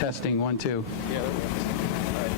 Testing, 1, 2. Yeah, that works. All right.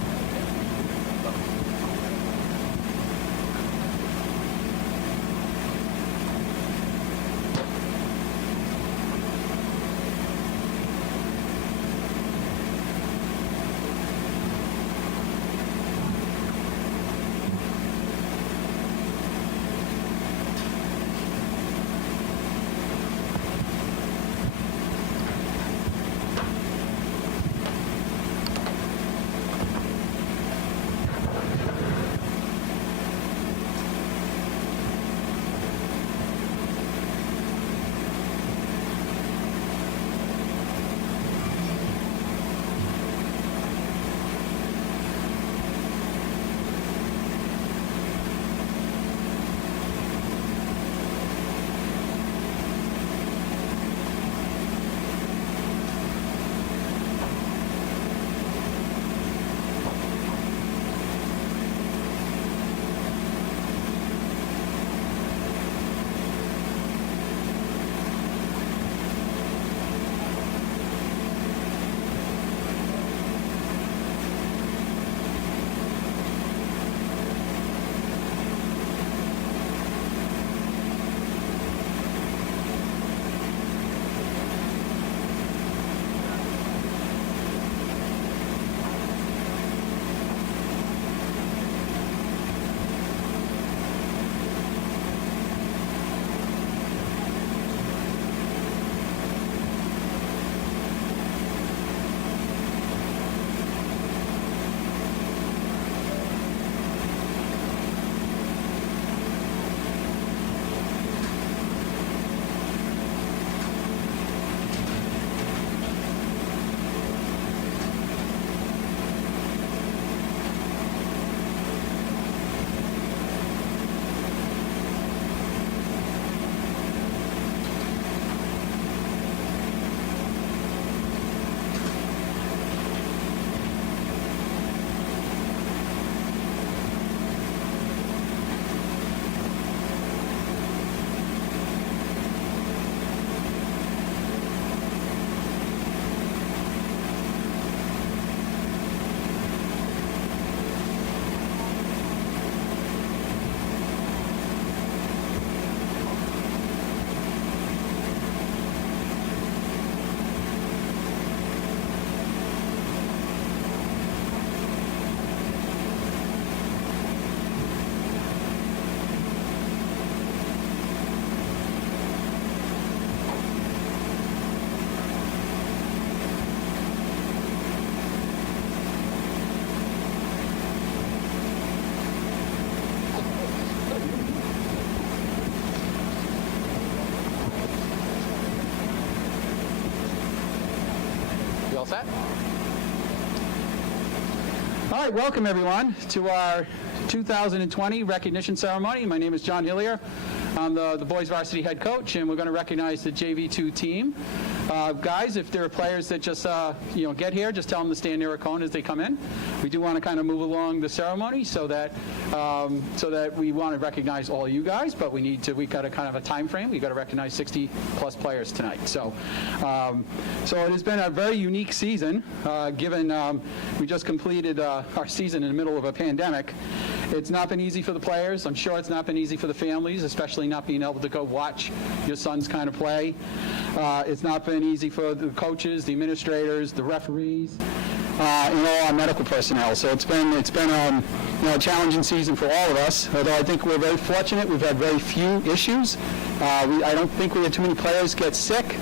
All set? All right, welcome everyone to our 2020 recognition ceremony. My name is John Hillier. I'm the boys varsity head coach, and we're going to recognize the JV2 team. Guys, if there are players that just get here, just tell them to stand near a cone as they come in. We do want to kind of move along the ceremony so that we want to recognize all you guys, but we got a kind of a time frame. We got to recognize 60 plus players tonight. So it has been a very unique season, given we just completed our season in the middle of a pandemic. It's not been easy for the players. I'm sure it's not been easy for the families, especially not being able to go watch your sons kind of play. It's not been easy for the coaches, the administrators, the referees, and all our medical personnel. So it's been a challenging season for all of us. Although I think we're very fortunate, we've had very few issues. I don't think we had too many players get sick,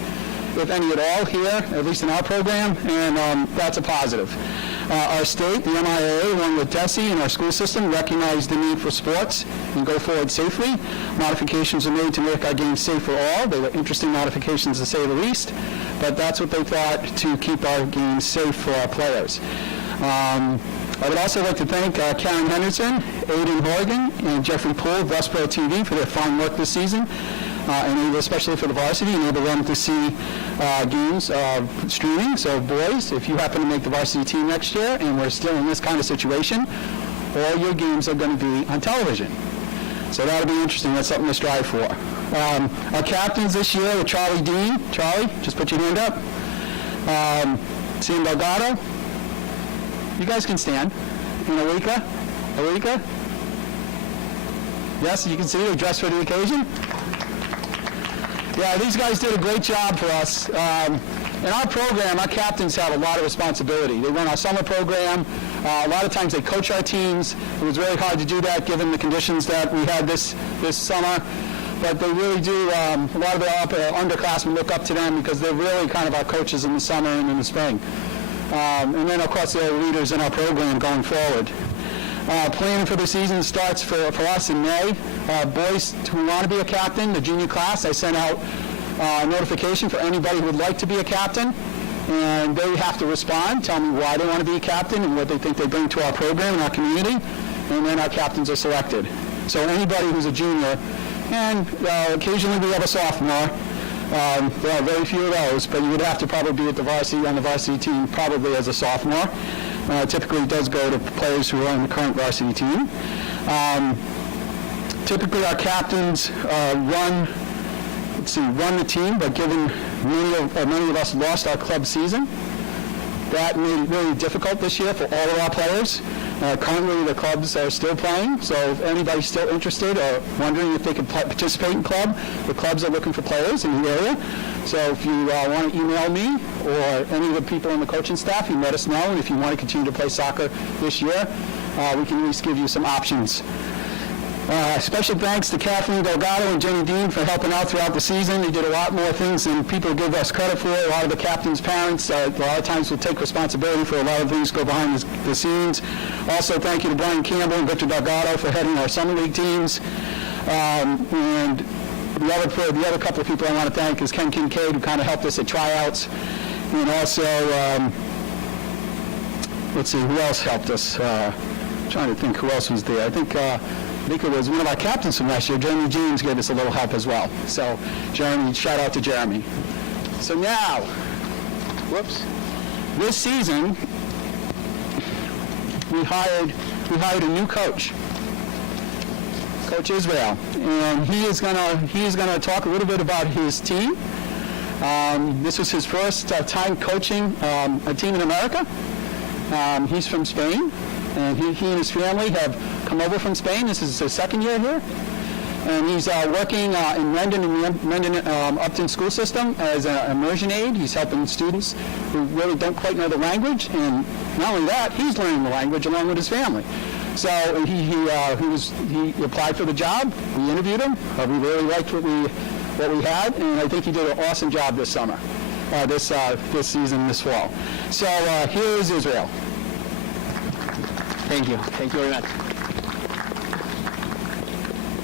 if any at all, here, at least in our program, and that's a positive. Our state, the MIAA, along with DESE and our school system, recognized the need for sports and go forward safely. Modifications were made to make our games safe for all. They were interesting modifications, to say the least, but that's what they thought to keep our games safe for our players. I would also like to thank Karen Henderson, Aiden Horgan, and Jeffrey Poole of Westborough TV for their fine work this season, and especially for the varsity, enable them to see games streaming. So boys, if you happen to make the varsity team next year and we're still in this kind of situation, all your games are going to be on television. So that'll be interesting. That's something to strive for. Our captains this year were Charlie Dean. Charlie, just put your hand up. Sam Delgado. You guys can stand. And Alika. Yes, you can see they're dressed for the occasion. Yeah, these guys did a great job for us. In our program, our captains have a lot of responsibility. They run our summer program. A lot of times they coach our teams. It was really hard to do that given the conditions that we had this summer. But they really do, a lot of the underclassmen look up to them because they're really kind of our coaches in the summer and in the spring. And then, of course, they're leaders in our program going forward. Planning for the season starts for us in May. Boys who want to be a captain, the junior class, I sent out a notification for anybody who would like to be a captain. And they have to respond, tell me why they want to be a captain and what they think they bring to our program and our community. And then our captains are selected. So anybody who's a junior, and occasionally we have a sophomore. There are very few of those, but you would have to probably be at the varsity, on the varsity team probably as a sophomore. Typically it does go to players who are on the current varsity team. Typically our captains run the team, but given many of us lost our club season, that made it really difficult this year for all of our players. Currently the clubs are still playing, so if anybody's still interested or wondering if they could participate in club, the clubs are looking for players in the area. So if you want to email me or any of the people on the coaching staff, you let us know. And if you want to continue to play soccer this year, we can at least give you some options. Special thanks to Kathleen Delgado and Jenny Dean for helping out throughout the season. They did a lot more things than people give us credit for. A lot of the captains' parents, a lot of times will take responsibility for a lot of things go behind the scenes. Also, thank you to Brian Campbell and Victor Delgado for heading our summer league teams. And the other couple of people I want to thank is Ken Kincaid, who kind of helped us at tryouts. And also, let's see, who else helped us? Trying to think who else was there. I think it was one of our captains from last year, Jeremy James, gave us a little help as well. So, Jeremy, shout out to Jeremy. So now, this season, we hired a new coach, Coach Israel, and he is gonna talk a little bit about his team. This was his first time coaching a team in America. He's from Spain, and he and his family have come over from Spain. This is his second year here. And he's working in Mendon Upton school system as an immersion aide. He's helping students who really don't quite know the language. And not only that, he's learning the language along with his family. So he applied for the job. We interviewed him. We really liked what we had, and I think he did an awesome job this summer, this season, this fall. So here is Israel. Thank you very much.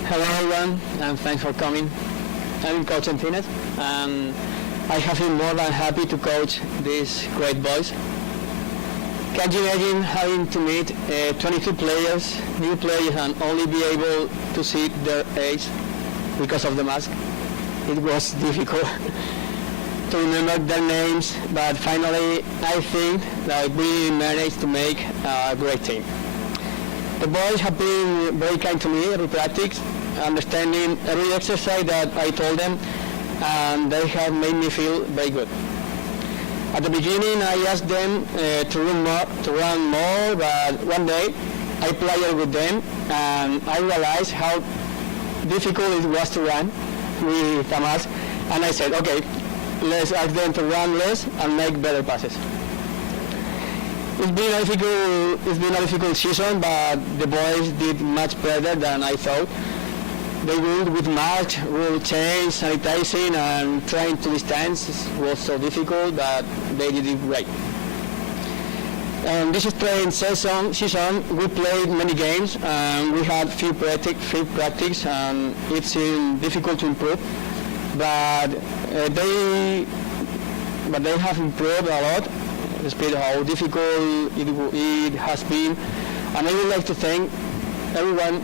Hello everyone, and thanks for coming. I'm Coach Encinas, and I have been more than happy to coach these great boys. Can you imagine having to meet 22 players, new players, and only be able to see their age because of the mask? It was difficult to remember their names, but finally I think that we managed to make a great team. The boys have been very kind to me every practice, understanding every exercise that I told them, and they have made me feel very good. At the beginning, I asked them to run more, but one day I played with them, and I realized how difficult it was to run with a mask, and I said, okay, let's ask them to run less and make better passes. It's been a difficult season, but the boys did much better than I thought. They would with masks, rule change, sanitizing, and trying to distance was so difficult, but they did it great. This training season, we played many games, and we had few practice, and it seemed difficult to improve, but they have improved a lot. Despite how difficult it has been, and I would like to thank everyone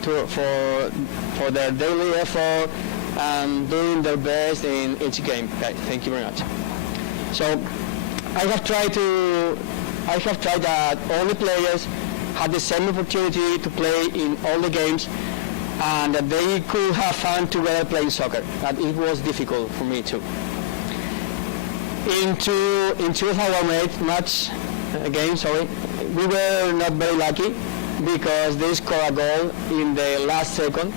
for their daily effort and doing their best in each game. Okay, thank you very much. So I have tried that all the players had the same opportunity to play in all the games, and that they could have fun together playing soccer. But it was difficult for me too. In two of our match game, sorry, we were not very lucky because they scored a goal in the last second.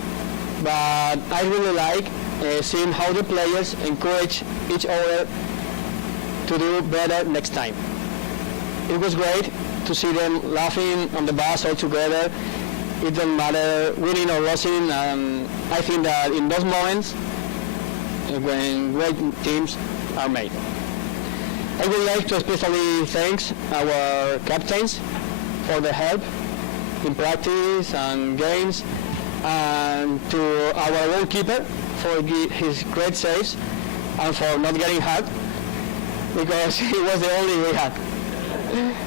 But I really like seeing how the players encourage each other to do better next time. It was great to see them laughing on the bus all together. It doesn't matter winning or losing. I think that in those moments, when great teams are made. I would like to especially thank our captains for the help in practice and games, and to our goalkeeper for his great saves and for not getting hurt because he was the only we had.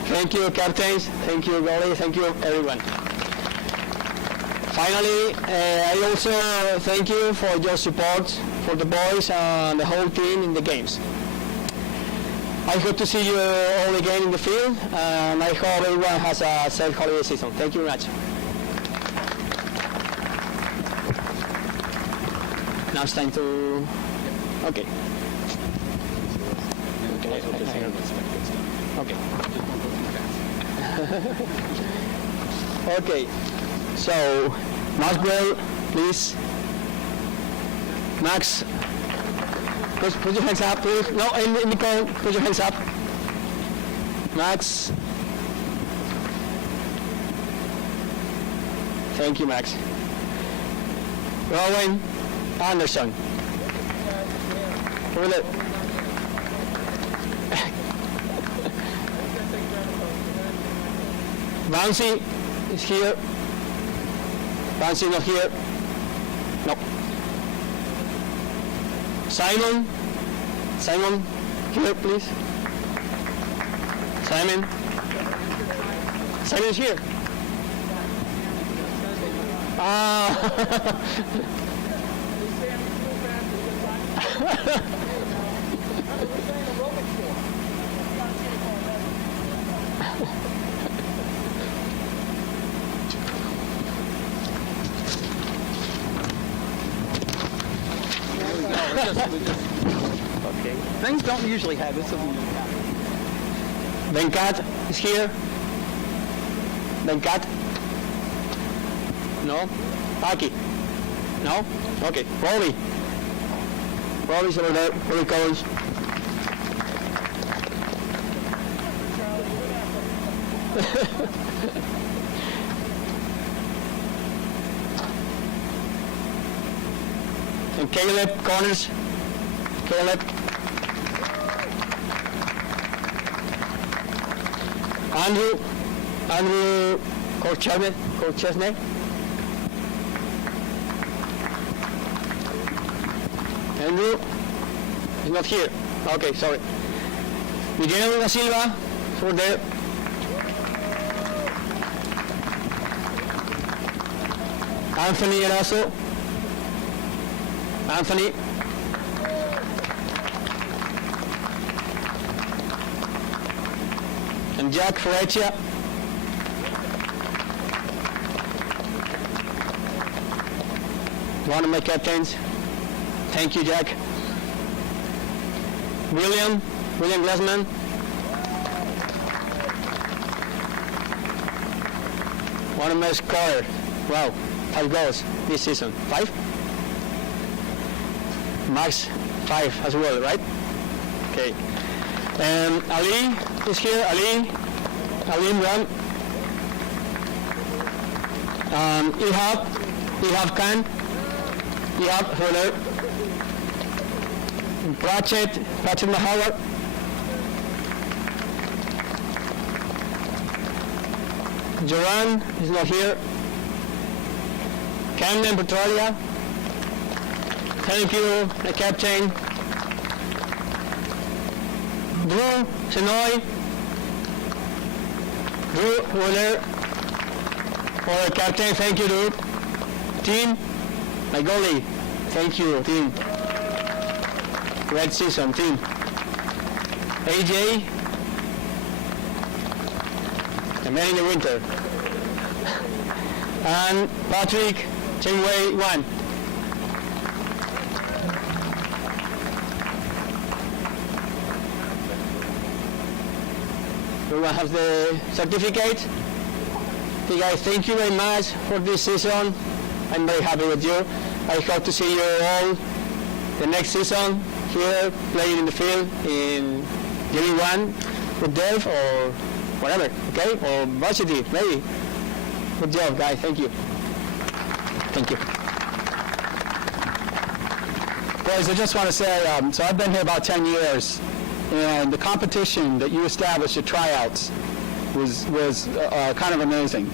Thank you, captains. Thank you, goalie. Thank you, everyone. Finally, I also thank you for your support for the boys and the whole team in the games. I hope to see you all again in the field, and I hope everyone has a safe holiday season. Thank you very much. Now it's time to... Okay. Okay. Okay. So, Maxwell, please. Max, put your hands up, please. No, in the call, put your hands up. Max. Thank you, Max. Rowan Anderson. Over there. Bouncy is here. Bouncy not here. No. Simon. Simon, here please. Simon. Simon is here. Ah. Okay. Things don't usually have this. Banquet is here. Banquet. No. Aki. No. Okay. Robbie. Robbie's over there. Robbie Collins. And Caleb Corners. Caleb. Andrew Korchesne. Andrew is not here. Okay, sorry. Miguel da Silva, over there. Anthony Eraso. Anthony. And Jack Ferretia. One of my captains. Thank you, Jack. William Glassman. One of my scorers. Wow, 5 goals this season. 5? Max, 5 as well, right? Okay. Ali is here. Ali Imran. Ihab Khan. Ihab Fuller. Pratchett Mahawar. Joran is not here. Camden Petralia. Thank you, the captain. Drew Senoy. Drew Wheeler. For the captain, thank you, Drew. Team, my goalie, thank you, team. Great season, team. AJ, the man in the winter. And Patrick Chenway 1. Everyone has the certificate. Okay, guys, thank you very much for this season. I'm very happy with you. I hope to see you all the next season here playing in the field in Division 1 with Delft or whatever, okay? Or varsity, maybe. Good job, guys. Thank you. Thank you. Boys, I just want to say, so I've been here about 10 years, and the competition that you established at tryouts was kind of amazing.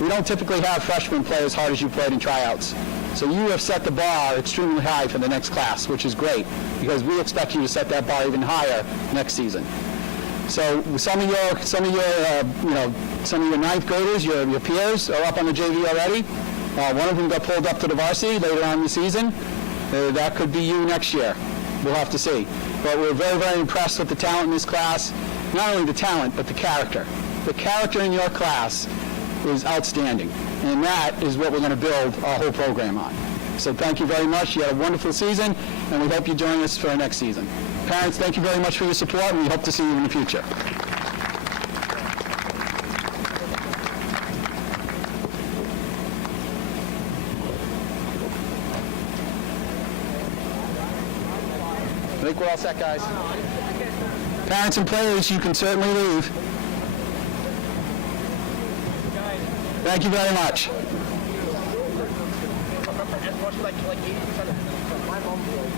We don't typically have freshmen play as hard as you played in tryouts. So you have set the bar extremely high for the next class, which is great, because we expect you to set that bar even higher next season. So some of your ninth graders, your peers, are up on the JV already. One of them got pulled up to the varsity later on in the season. That could be you next year. We'll have to see. But we're very, very impressed with the talent in this class. Not only the talent, but the character. The character in your class is outstanding. And that is what we're going to build our whole program on. So thank you very much. You had a wonderful season, and we hope you join us for our next season. Parents, thank you very much for your support, and we hope to see you in the future. I think we're all set, guys. Parents and players, you can certainly leave. Thank you very much. Like 80% of my mom was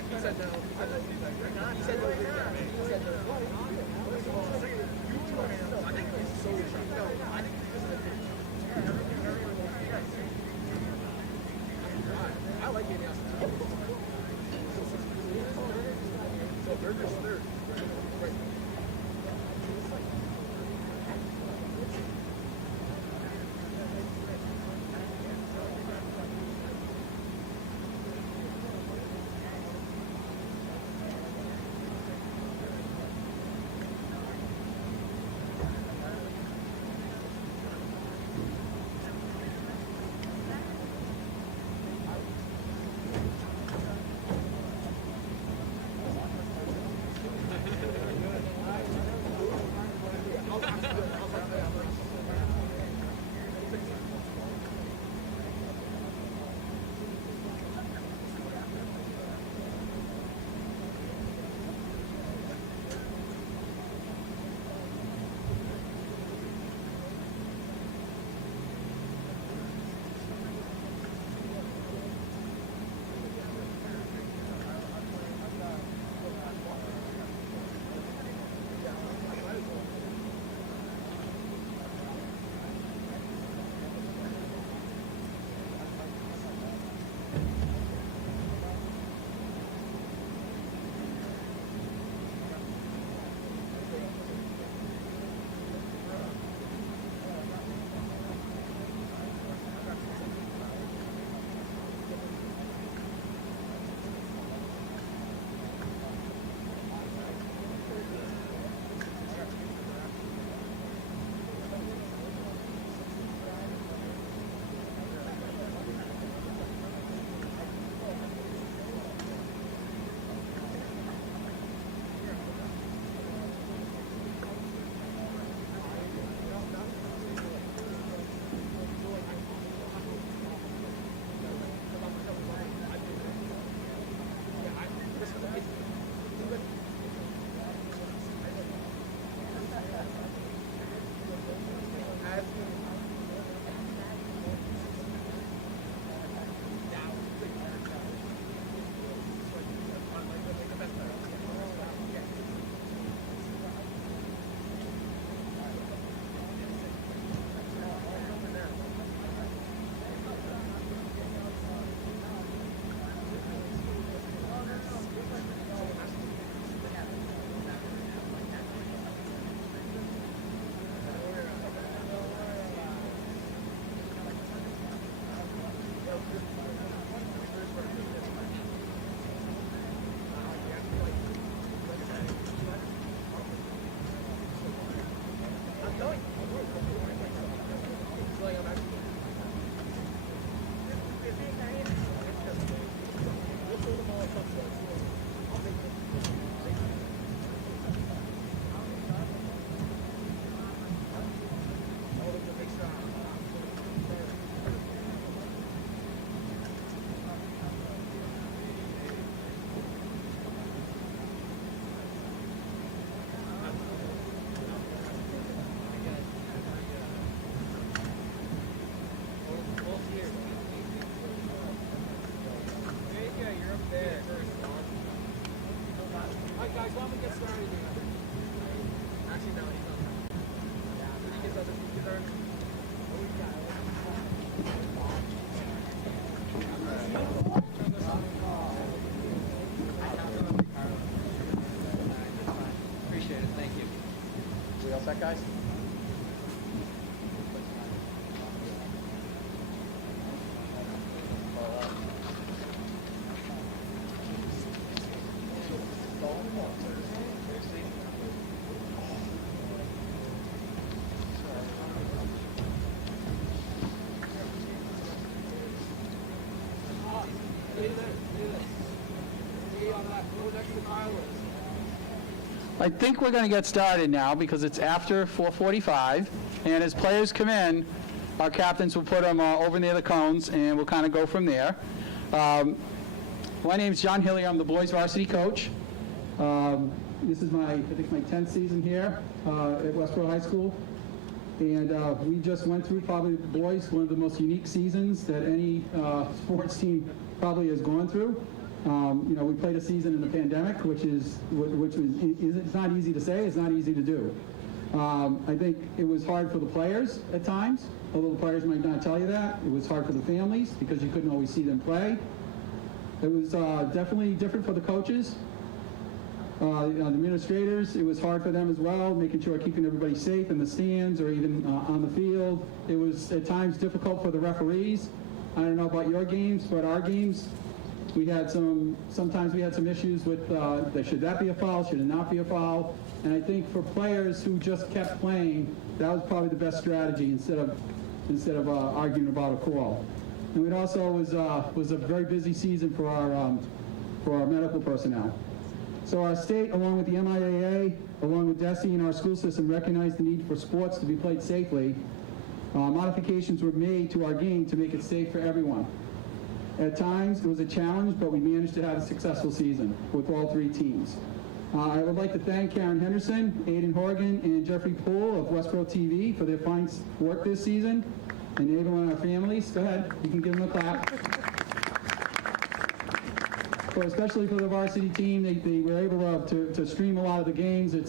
Jack, he said no. He said no. He said no. I think he's so no. I think I like being outside. So Burger's third. Right. that, guys? I think we're going to get started now because it's after 4:45, and as players come in, our captains will put them over near the cones, and we'll kind of go from there. My name is John Hillier. I'm the boys varsity coach. This is I think my 10th season here at Westborough High School, and we just went through probably the boys one of the most unique seasons that any sports team probably has gone through. We played a season in the pandemic, which it's not easy to say, it's not easy to do. I think it was hard for the players at times, although the players might not tell you that. It was hard for the families because you couldn't always see them play. It was definitely different for the coaches. The administrators, it was hard for them as well, making sure keeping everybody safe in the stands or even on the field. It was at times difficult for the referees. I don't know about your games, but our games, sometimes we had some issues with should that be a foul, should it not be a foul? And I think for players who just kept playing, that was probably the best strategy instead of arguing about a call. And it also was a very busy season for our medical personnel. So our state, along with the MIAA, along with DESE and our school system, recognized the need for sports to be played safely. Modifications were made to our game to make it safe for everyone. At times, it was a challenge, but we managed to have a successful season with all three teams. I would like to thank Karen Henderson, Aiden Horgan, and Jeffrey Poole of Westborough TV for their fine work this season, enabling our families. Go ahead, you can give them a clap. So especially for the varsity team, they were able to stream a lot of the games. I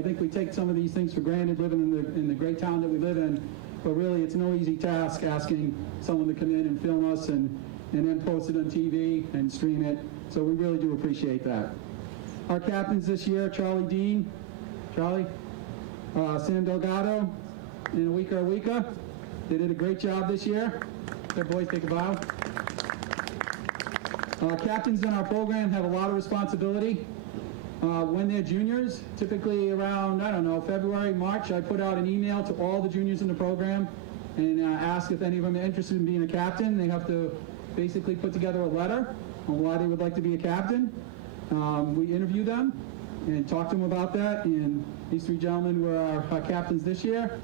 think we take some of these things for granted living in the great town that we live in, but really it's no easy task asking someone to come in and film us and then post it on TV and stream it. So we really do appreciate that. Our captains this year, Charlie Dean, Sam Delgado, and Awika. They did a great job this year. Good boys, take a bow. Captains in our program have a lot of responsibility. When they're juniors, typically around, February, March, I put out an email to all the juniors in the program and ask if any of them are interested in being a captain. They have to basically put together a letter on why they would like to be a captain. We interview them and talk to them about that, and these three gentlemen were our captains this year.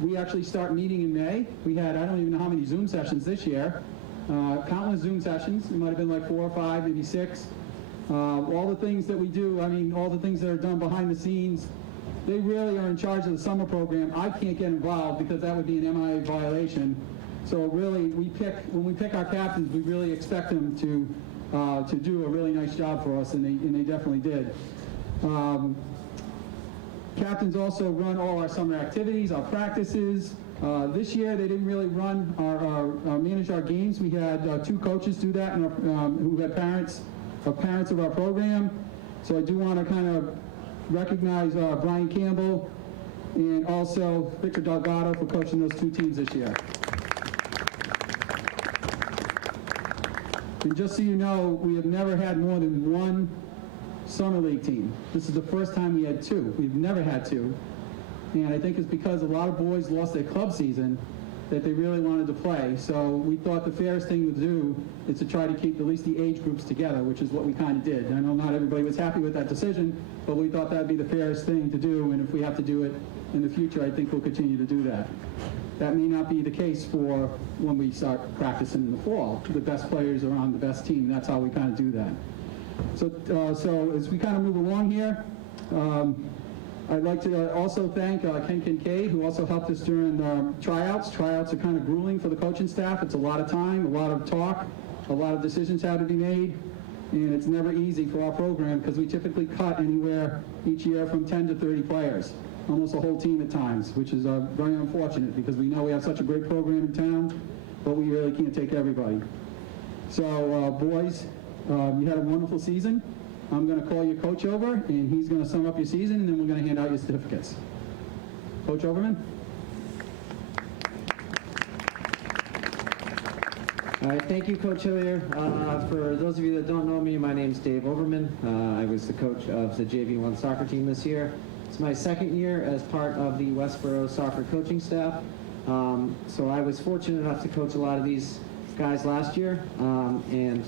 We actually start meeting in May. We had, I don't even know how many Zoom sessions this year. Countless Zoom sessions. It might have been like 4 or 5, maybe 6. All the things that we do, all the things that are done behind the scenes, they really are in charge of the summer program. I can't get involved because that would be an MIA violation. So really, when we pick our captains, we really expect them to do a really nice job for us, and they definitely did. Captains also run all our summer activities, our practices. This year, they didn't really run manage our games. We had 2 coaches do that, who had parents of our program. So I do want to kind of recognize Brian Campbell and also Victor Delgado for coaching those 2 teams this year. And just so you know, we have never had more than 1 summer league team. This is the first time we had 2. We've never had 2. And I think it's because a lot of boys lost their club season that they really wanted to play. So we thought the fairest thing to do is to try to keep at least the age groups together, which is what we kind of did. I know not everybody was happy with that decision, but we thought that would be the fairest thing to do, and if we have to do it in the future, I think we'll continue to do that. That may not be the case for when we start practicing in the fall. The best players are on the best team. That's how we kind of do that. So as we kind of move along here, I'd like to also thank Ken Kincaid, who also helped us during tryouts. Tryouts are kind of grueling for the coaching staff. It's a lot of time, a lot of talk, a lot of decisions have to be made, and it's never easy for our program because we typically cut anywhere each year from 10 to 30 players, almost a whole team at times, which is very unfortunate because we know we have such a great program in town, but we really can't take everybody. So boys, you had a wonderful season. I'm going to call your coach over, and he's going to sum up your season, and then we're going to hand out your certificates. Coach Overman? All right, thank you, Coach Hillier. For those of you that don't know me, my name's Dave Overman. I was the coach of the JV1 soccer team this year. It's my second year as part of the Westborough soccer coaching staff. So I was fortunate enough to coach a lot of these guys last year, and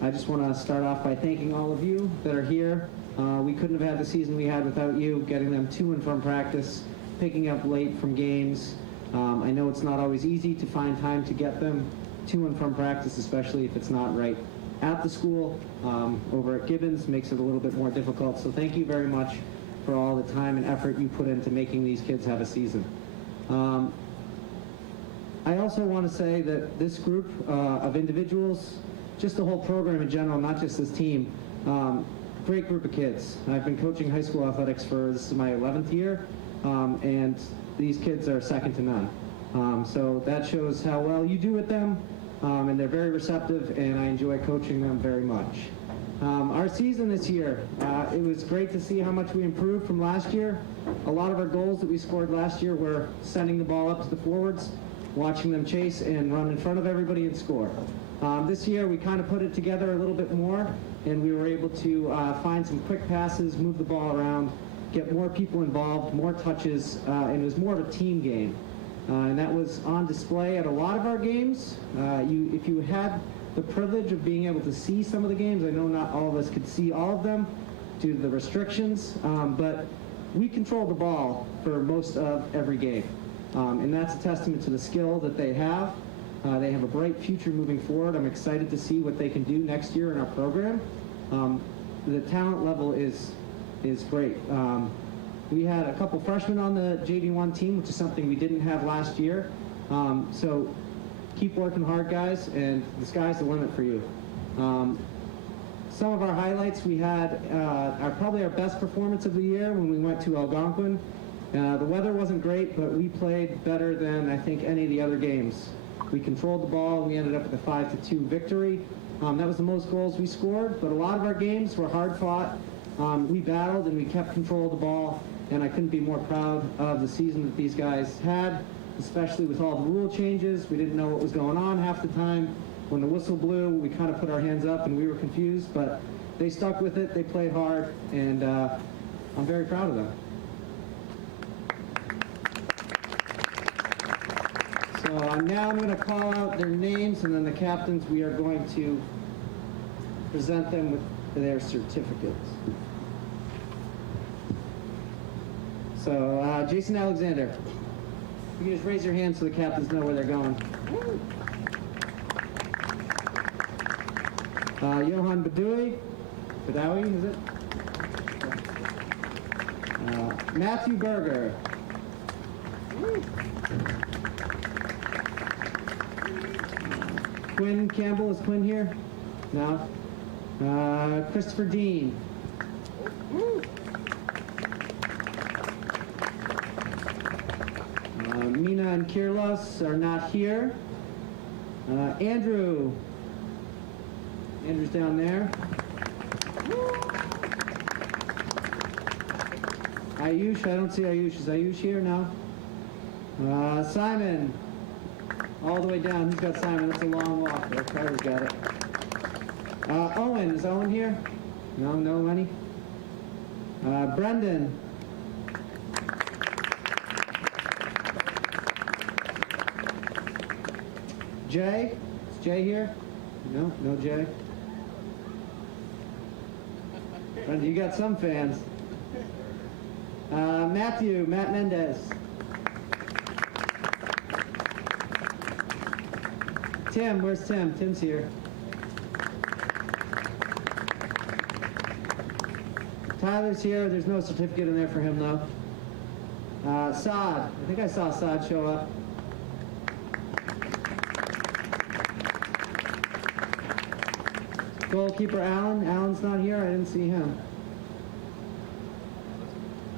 I just want to start off by thanking all of you that are here. We couldn't have had the season we had without you, getting them to and from practice, picking up late from games. I know it's not always easy to find time to get them to and from practice, especially if it's not right at the school. Over at Gibbons makes it a little bit more difficult. So thank you very much for all the time and effort you put into making these kids have a season. I also want to say that this group of individuals just the whole program in general, not just this team. Great group of kids. I've been coaching high school athletics this is my 11th year, and these kids are second to none. So that shows how well you do with them, and they're very receptive, and I enjoy coaching them very much. Our season this year, it was great to see how much we improved from last year. A lot of our goals that we scored last year were sending the ball up to the forwards, watching them chase and run in front of everybody and score. This year we kind of put it together a little bit more, and we were able to find some quick passes, move the ball around, get more people involved, more touches, and it was more of a team game. And that was on display at a lot of our games. If you had the privilege of being able to see some of the games, I know not all of us could see all of them due to the restrictions, but we controlled the ball for most of every game. And that's a testament to the skill that they have. They have a bright future moving forward. I'm excited to see what they can do next year in our program. The talent level is great. We had a couple freshmen on the JV1 team, which is something we didn't have last year. So keep working hard, guys, and the sky's the limit for you. Some of our highlights, we had probably our best performance of the year when we went to Algonquin. The weather wasn't great, but we played better than I think any of the other games. We controlled the ball, and we ended up with a 5-2 victory. That was the most goals we scored, but a lot of our games were hard fought. We battled and we kept control of the ball, and I couldn't be more proud of the season that these guys had, especially with all the rule changes. We didn't know what was going on half the time. When the whistle blew, we kind of put our hands up and we were confused, but they stuck with it, they played hard, and I'm very proud of them. So now I'm going to call out their names, and then the captains, we are going to present them with their certificates. So Jason Alexander, you can just raise your hand so the captains know where they're going. Johan Badawi, is it? Matthew Berger. Quinn Campbell, is Quinn here? No. Christopher Dean. Mina and Kirlos are not here. Andrew's down there. Ayush, I don't see Ayush. Is Ayush here? No. Simon, all the way down. Who's got Simon? That's a long walk there. Carter's got it. Owen, is Owen here? No, Lenny. Brendan. Jay? Is Jay here? No Jay. Brendan, you got some fans. Matt Mendez. Tim, where's Tim? Tim's here. Tyler's here. There's no certificate in there for him, though. Saad. I think I saw Saad show up. Goalkeeper Allen. Allen's not here. I didn't see him.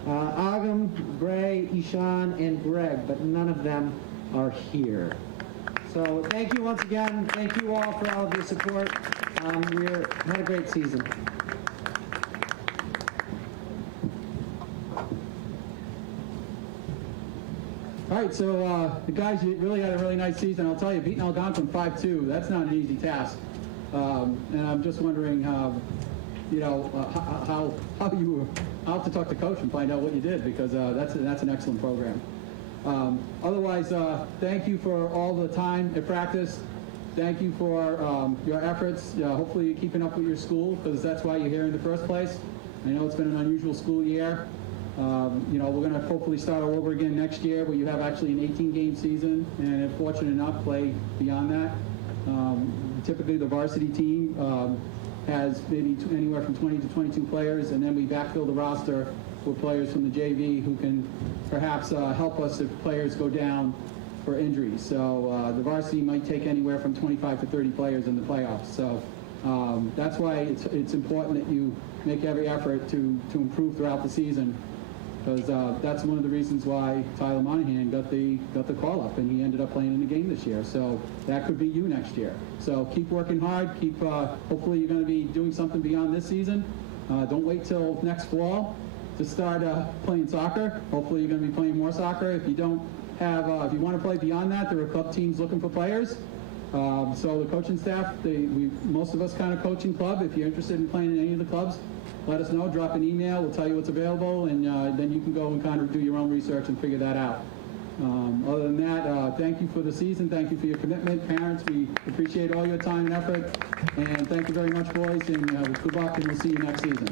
Agam, Gray, Ishan, and Greg, but none of them are here. So thank you once again. Thank you all for all of your support. We had a great season. All right, so the guys really had a really nice season. I'll tell you, beating Algonquin 5-2, that's not an easy task. And I'm just wondering, how I'll have to talk to coach and find out what you did, because that's an excellent program. Otherwise, thank you for all the time at practice. Thank you for your efforts. Hopefully you're keeping up with your school, because that's why you're here in the first place. I know it's been an unusual school year. We're going to hopefully start all over again next year, where you have actually an 18-game season, and if fortunate enough, play beyond that. Typically the varsity team has maybe anywhere from 20 to 22 players, and then we backfill the roster with players from the JV who can perhaps help us if players go down for injuries. So the varsity might take anywhere from 25 to 30 players in the playoffs. So that's why it's important that you make every effort to improve throughout the season, because that's one of the reasons why Tyler Monahan got the call up, and he ended up playing in the game this year. So that could be you next year. So keep working hard. Keep. Hopefully, you're going to be doing something beyond this season. Don't wait till next fall to start playing soccer. Hopefully, you're going to be playing more soccer. If you don't have, if you want to play beyond that, there are club teams looking for players. So the coaching staff, most of us kind of coaching club. If you're interested in playing in any of the clubs, let us know. Drop an email. We'll tell you what's available, and then you can go and kind of do your own research and figure that out. Other than that, thank you for the season. Thank you for your commitment. Parents, we appreciate all your time and effort. And thank you very much, boys, and good luck, and we'll see you next season.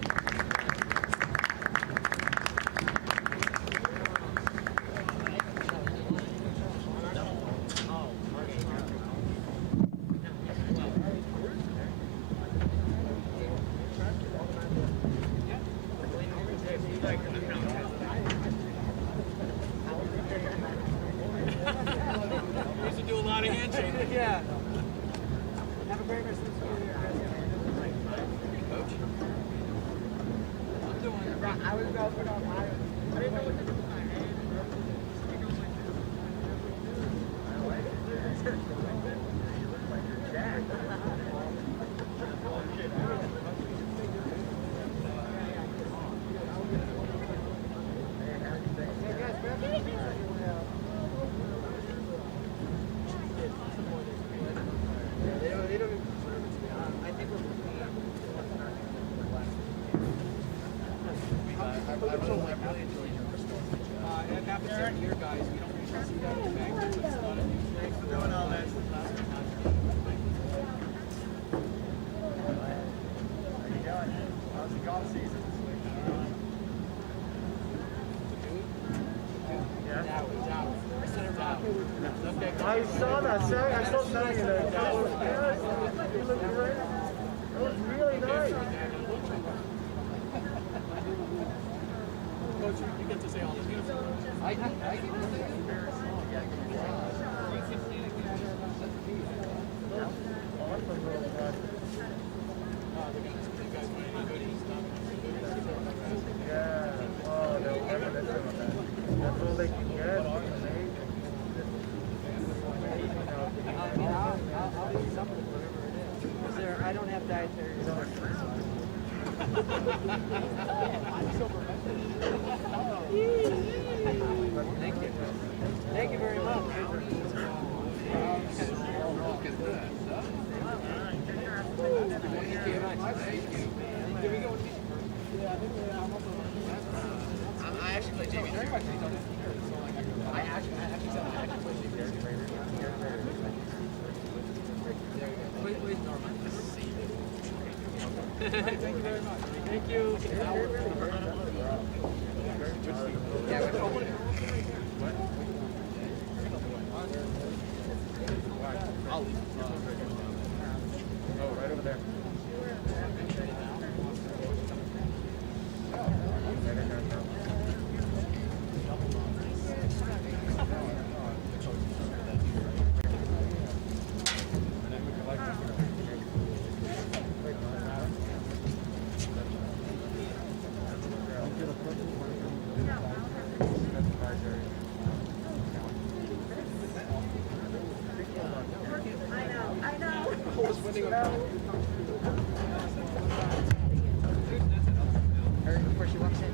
I saw that. I saw that. That was good. You looked great. That was really nice. Coach, you get to say all this. I Yeah. Oh, no. That's all they can get. Amazing. I'll eat something, whatever it is. Is there? I don't have dietary. Thank you. Thank you very much. I actually play JV. I actually said I actually play JV. Wait, Norman. Thank you very much. Thank you. Yeah, we're open. I'll leave. Oh, right over there. Before she walks in.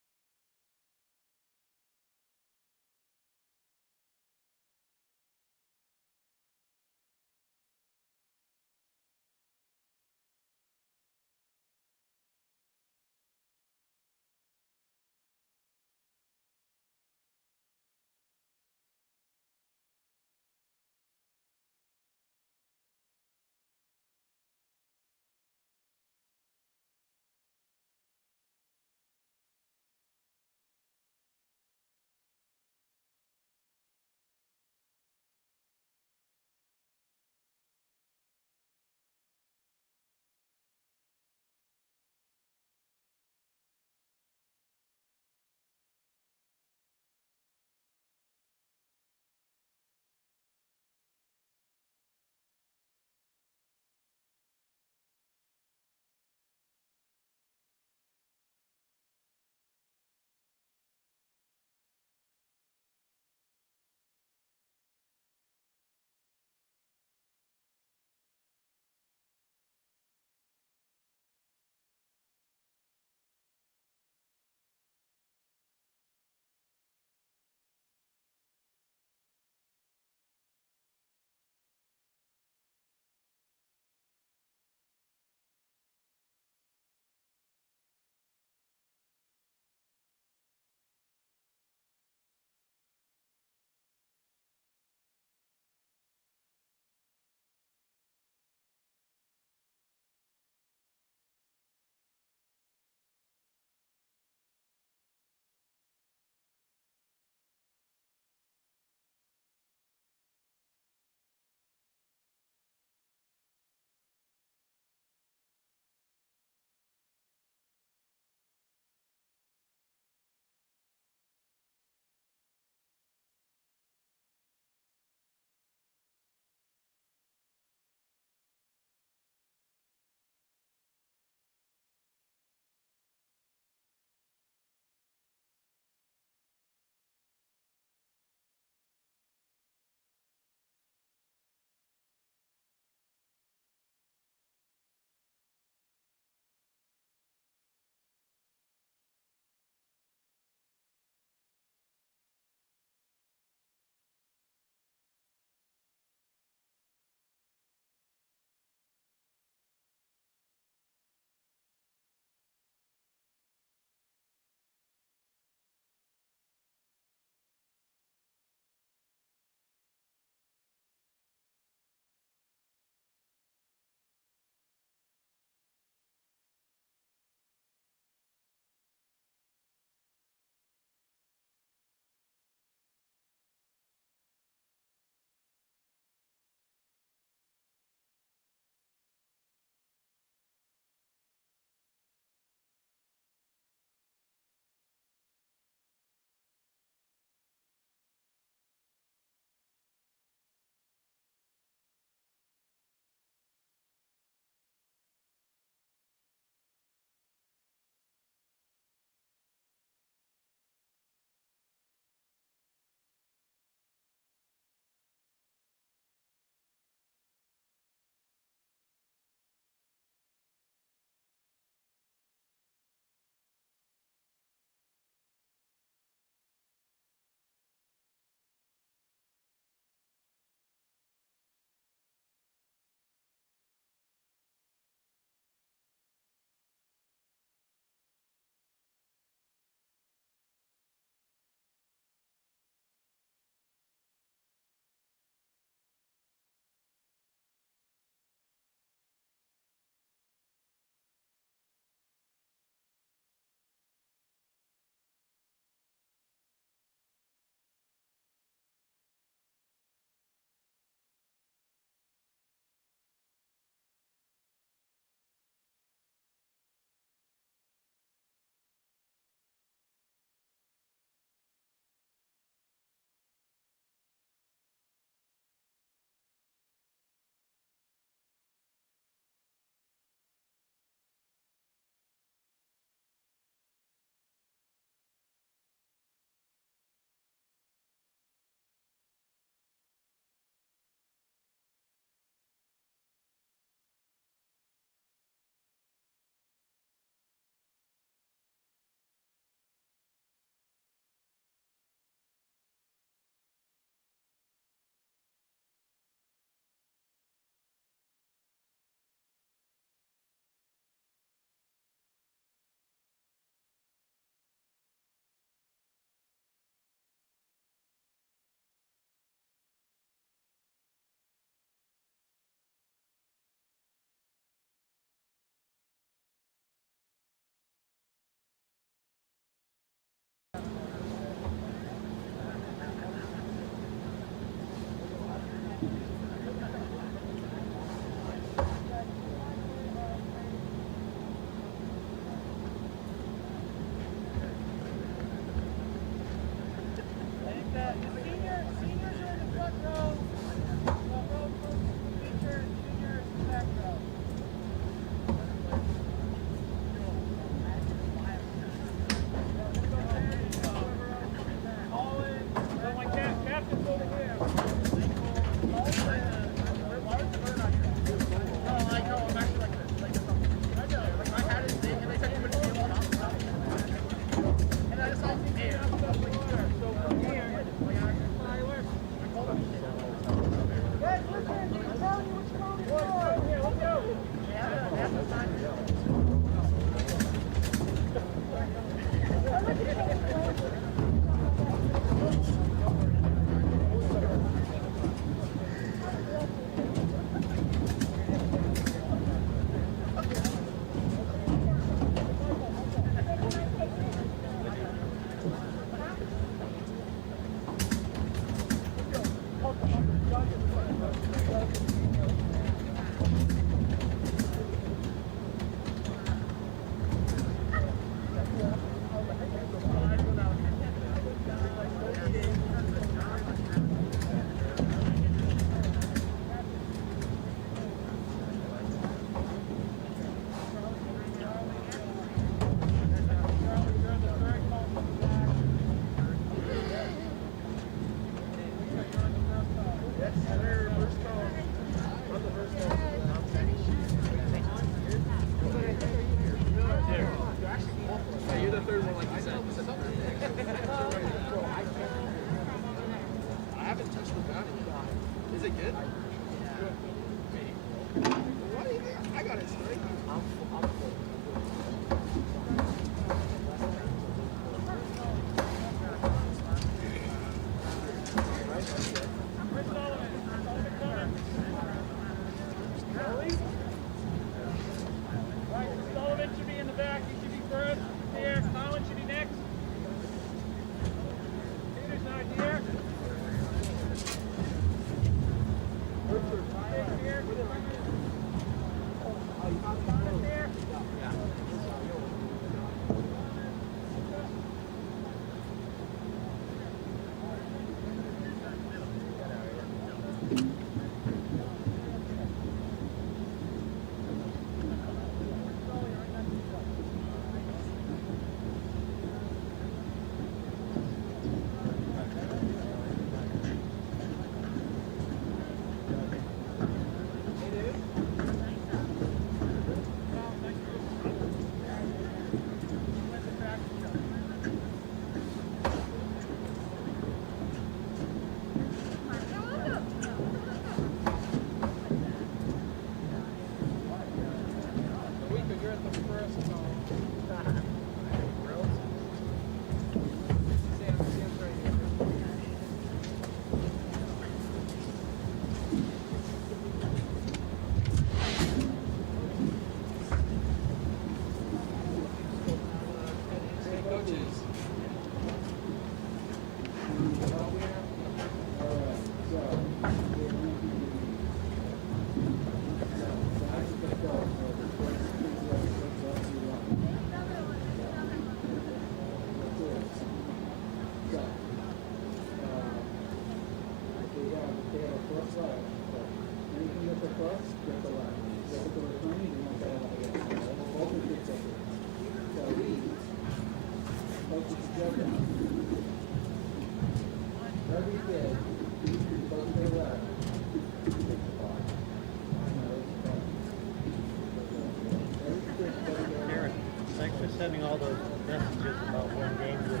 Karen, thanks for sending all those messages about when games are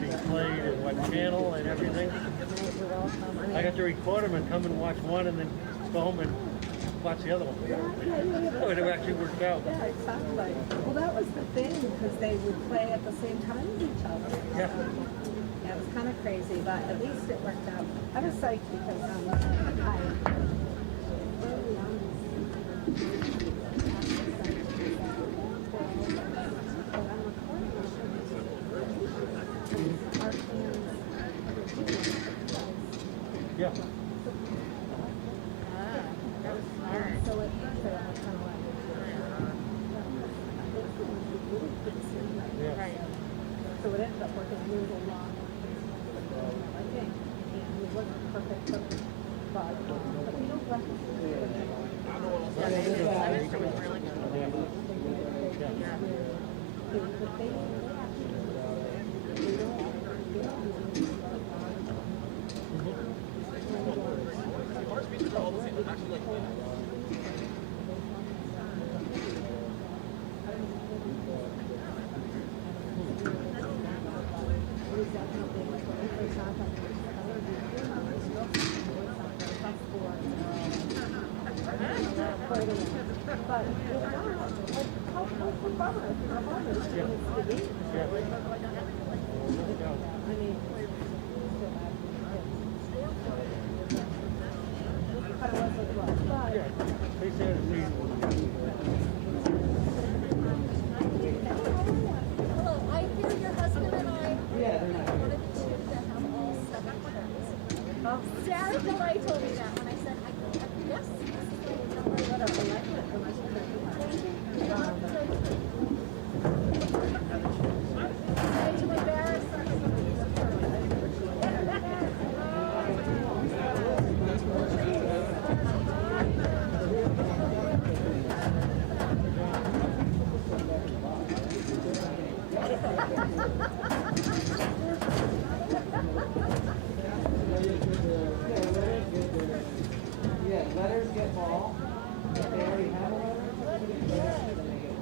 being played and what channel and everything. I got to record them and come and watch one and then go home and watch the other one. So it actually worked out. Yeah, exactly. Well, that was the thing, because they would play at the same time as each other. Yeah. So, yeah, it was kind of crazy, but at least it worked out. I was psyched because Yeah. so it kind of like, so it ended up working really long. I think, and it wasn't perfect, but you don't like They said Hello, I hear your husband and I wanted to have all 7 turns. Sarah Delay told me that when I said, yes, this is the number. Sorry to embarrass Yeah, letters get ball. If they already have a letter, then they get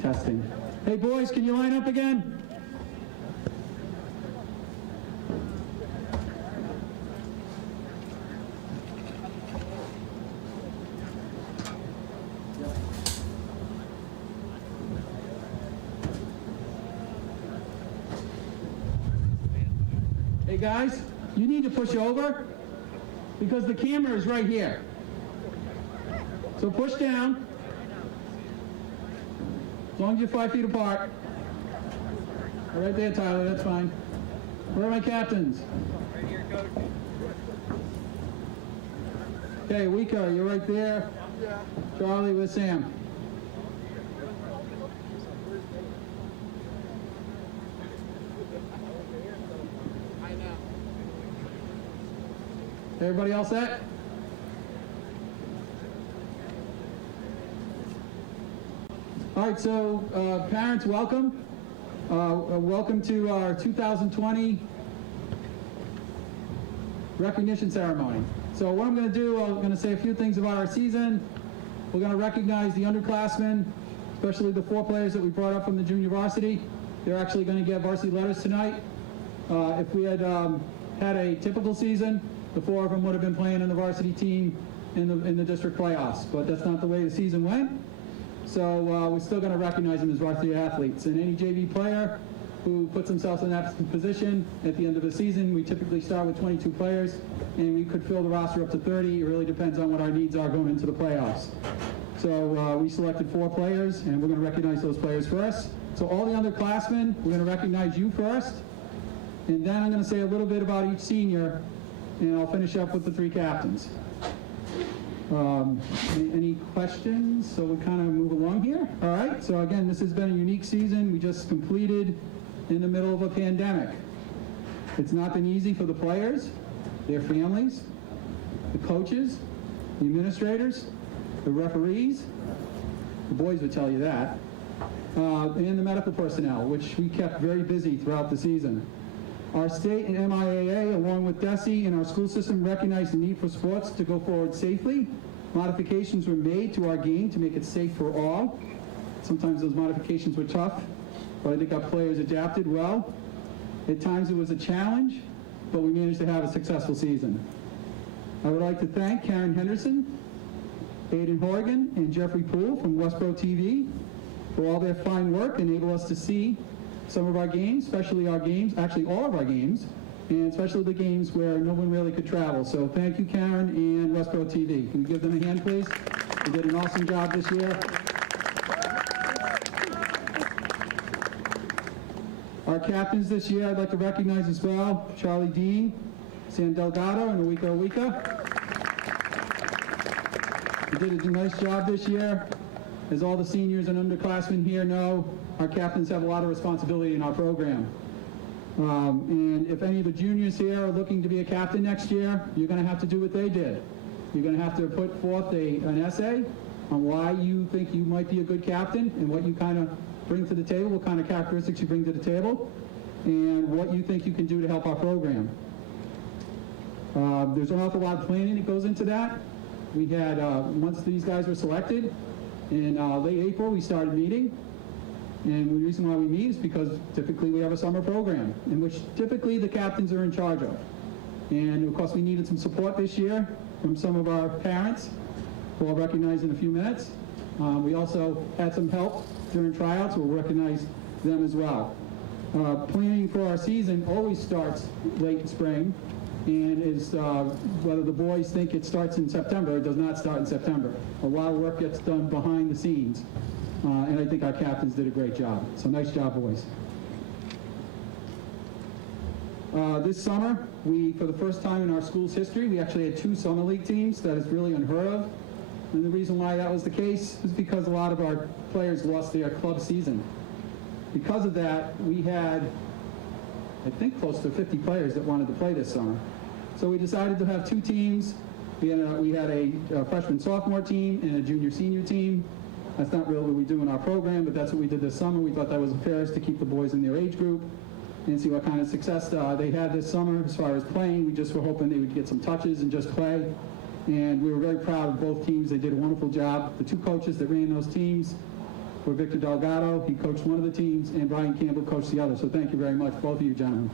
Testing. Hey, boys, can you line up again? Hey, guys, you need to push over because the camera is right here. So push down. As long as you're 5 feet apart. Right there, Tyler, that's fine. Where are my captains? Right here, Coach. Okay, Wika, you're right there. Charlie, with Sam. I know. Everybody all set? All right, so parents, welcome. Welcome to our 2020 recognition ceremony. So what I'm going to do, I'm going to say a few things about our season. We're going to recognize the underclassmen, especially the 4 players that we brought up from the junior varsity. They're actually going to get varsity letters tonight. If we had had a typical season, the 4 of them would have been playing in the varsity team in the district playoffs, but that's not the way the season went. So we're still going to recognize them as varsity athletes. And any JV player who puts themselves in that position at the end of the season, we typically start with 22 players, and we could fill the roster up to 30. It really depends on what our needs are going into the playoffs. So we selected 4 players, and we're going to recognize those players first. So all the underclassmen, we're going to recognize you first, and then I'm going to say a little bit about each senior, and I'll finish up with the 3 captains. Any questions? So we kind of move along here. All right, so again, this has been a unique season. We just completed in the middle of a pandemic. It's not been easy for the players, their families, the coaches, the administrators, the referees, the boys would tell you that, and the medical personnel, which we kept very busy throughout the season. Our state and MIAA, along with DESE and our school system, recognized the need for sports to go forward safely. Modifications were made to our game to make it safe for all. Sometimes those modifications were tough, but I think our players adapted well. At times it was a challenge, but we managed to have a successful season. I would like to thank Karen Henderson, Aiden Horgan, and Jeffrey Poole from Westborough TV for all their fine work, enable us to see some of our games, especially our games, actually all of our games, and especially the games where no one really could travel. So thank you, Karen and Westborough TV. Can you give them a hand, please? They did an awesome job this year. Our captains this year, I'd like to recognize as well, Charlie Dean, Sam Delgado, and Awika Awika. You did a nice job this year. As all the seniors and underclassmen here know, our captains have a lot of responsibility in our program. And if any of the juniors here are looking to be a captain next year, you're going to have to do what they did. You're going to have to put forth an essay on why you think you might be a good captain and what you kind of bring to the table, what kind of characteristics you bring to the table, and what you think you can do to help our program. There's an awful lot of planning that goes into that. We had, once these guys were selected, in late April we started meeting. And the reason why we meet is because typically we have a summer program in which typically the captains are in charge of. And of course we needed some support this year from some of our parents, who I'll recognize in a few minutes. We also had some help during tryouts. We'll recognize them as well. Planning for our season always starts late spring, and is whether the boys think it starts in September, it does not start in September. A lot of work gets done behind the scenes. And I think our captains did a great job. So nice job, boys. This summer, for the first time in our school's history, we actually had 2 summer league teams. That is really unheard of. And the reason why that was the case is because a lot of our players lost their club season. Because of that, we had, I think, close to 50 players that wanted to play this summer. So we decided to have 2 teams. We had a freshman-sophomore team and a junior-senior team. That's not really what we do in our program, but that's what we did this summer. We thought that was fairest to keep the boys in their age group and see what kind of success they had this summer as far as playing. We just were hoping they would get some touches and just play. And we were very proud of both teams. They did a wonderful job. The 2 coaches that ran those teams were Victor Delgado. He coached one of the teams, and Brian Campbell coached the other. So thank you very much, both of you gentlemen.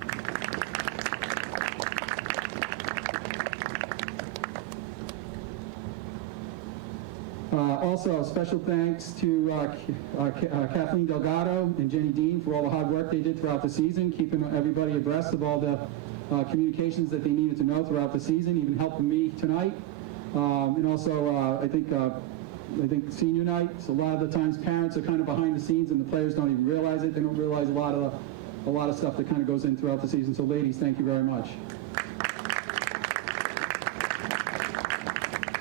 Also, special thanks to Kathleen Delgado and Jenny Dean for all the hard work they did throughout the season, keeping everybody abreast of all the communications that they needed to know throughout the season, even helping me tonight. And also, I think senior night, so a lot of the times parents are kind of behind the scenes and the players don't even realize it. They don't realize a lot of stuff that kind of goes in throughout the season. So ladies, thank you very much.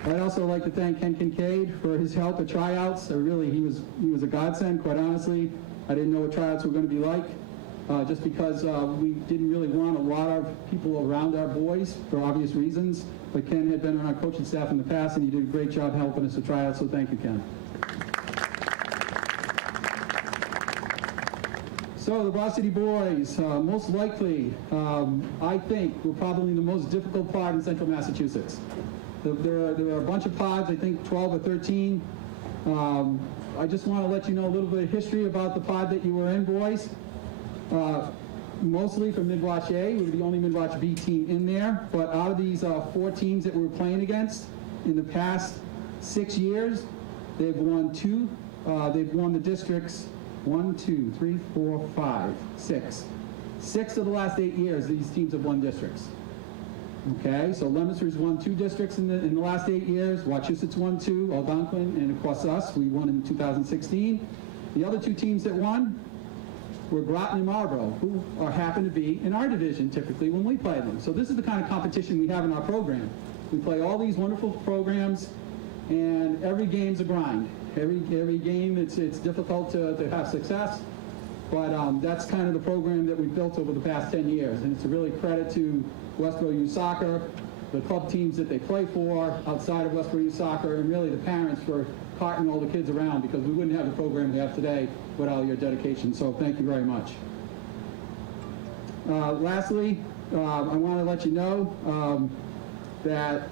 I'd also like to thank Ken Kincaid for his help at tryouts. Really, he was a godsend, quite honestly. I didn't know what tryouts were going to be like, just because we didn't really want a lot of people around our boys for obvious reasons. But Ken had been on our coaching staff in the past, and he did a great job helping us at tryouts, so thank you, Ken. So the varsity boys, most likely, I think, were probably the most difficult pod in central Massachusetts. There are a bunch of pods, I think 12 or 13. I just want to let you know a little bit of history about the pod that you were in, boys. Mostly from Midwatch A, we were the only Midwatch B team in there, but out of these 4 teams that we were playing against, in the past 6 years, they've won 2. They've won the districts 1, 2, 3, 4, 5, 6. 6 of the last 8 years, these teams have won districts. Okay, so Leominster's won 2 districts in the last 8 years. Wachusett's won 2, Algonquin, and of course us, we won in 2016. The other 2 teams that won were Groton and Marlborough, who happen to be in our division typically when we play them. So this is the kind of competition we have in our program. We play all these wonderful programs, and every game's a grind. Every game, it's difficult to have success, but that's kind of the program that we've built over the past 10 years, and it's a really credit to Westborough Youth Soccer, the club teams that they play for outside of Westborough Youth Soccer, and really the parents for carting all the kids around, because we wouldn't have the program we have today without your dedication, so thank you very much. Lastly, I want to let you know that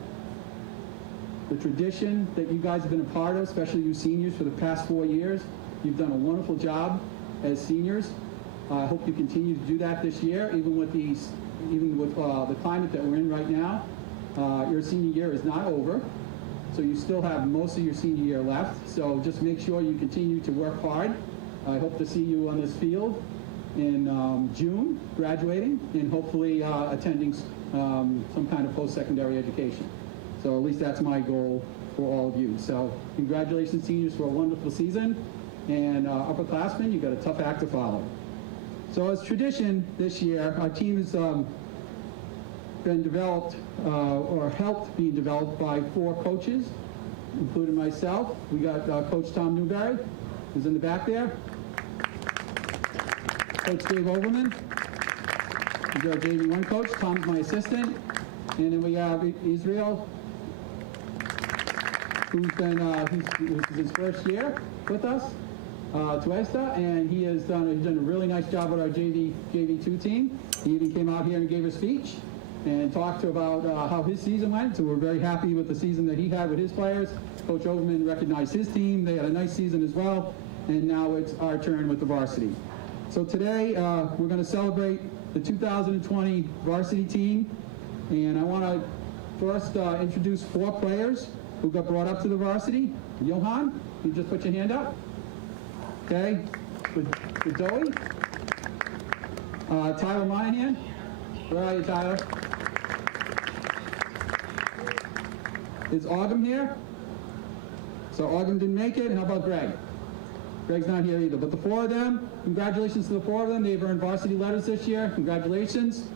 the tradition that you guys have been a part of, especially you seniors for the past 4 years, you've done a wonderful job as seniors. I hope you continue to do that this year, even with the climate that we're in right now. Your senior year is not over, so you still have most of your senior year left. So just make sure you continue to work hard. I hope to see you on this field in June, graduating, and hopefully attending some kind of post-secondary education. So at least that's my goal for all of you. So congratulations, seniors, for a wonderful season. And upperclassmen, you've got a tough act to follow. So as tradition this year, our team has been developed or helped be developed by 4 coaches, including myself. We got Coach Tom Newberry, who's in the back there. Coach Dave Overman, who's our JV1 coach. Tom's my assistant. And then we have Israel, who's been, this is his first year with us, Tuesta, and he's done a really nice job with our JV2 team. He even came out here and gave a speech and talked about how his season went, so we're very happy with the season that he had with his players. Coach Overman recognized his team. They had a nice season as well, and now it's our turn with the varsity. So today, we're going to celebrate the 2020 varsity team, and I want to first introduce 4 players who got brought up to the varsity. Johan, you just put your hand up. Okay, with Zoe. Tyler Monahan. Where are you, Tyler? Is Autumn here? So Autumn didn't make it. And how about Greg? Greg's not here either. But the 4 of them, congratulations to the 4 of them. They've earned varsity letters this year. Congratulations.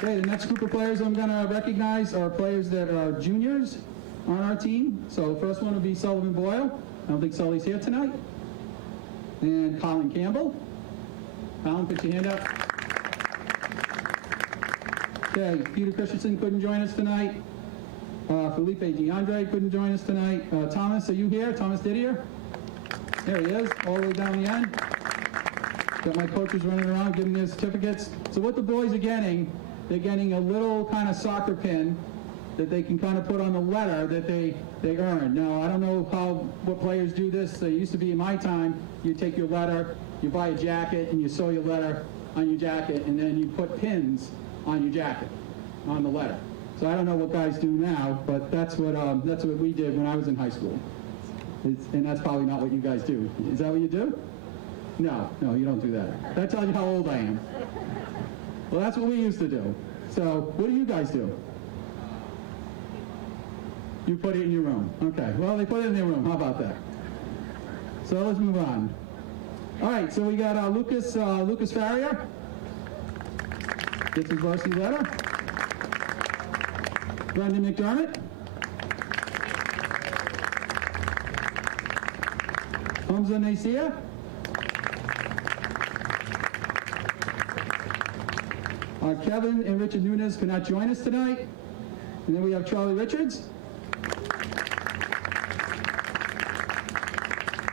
Okay, the next group of players I'm going to recognize are players that are juniors on our team. So the first one will be Sullivan Boyle. I don't think Sully's here tonight. And Colin Campbell. Colin, put your hand up. Okay, Peter Christensen couldn't join us tonight. Felipe DeAndre couldn't join us tonight. Thomas, are you here? Thomas Didier? There he is, all the way down the end. Got my coaches running around giving their certificates. So what the boys are getting, they're getting a little kind of soccer pin that they can kind of put on the letter that they earn. Now, I don't know what players do this. It used to be in my time, you take your letter, you buy a jacket, and you sew your letter on your jacket, and then you put pins on your jacket, on the letter. So I don't know what guys do now, but that's what we did when I was in high school. And that's probably not what you guys do. Is that what you do? No, you don't do that. That tells you how old I am. Well, that's what we used to do. So what do you guys do? You put it in your room. Okay, well, they put it in their room. How about that? So let's move on. All right, so we got Lucas Farrier. Gets his varsity letter. Brendan McDermott. Hamza Nasia. Kevin and Richard Nunez could not join us tonight. And then we have Charlie Richards.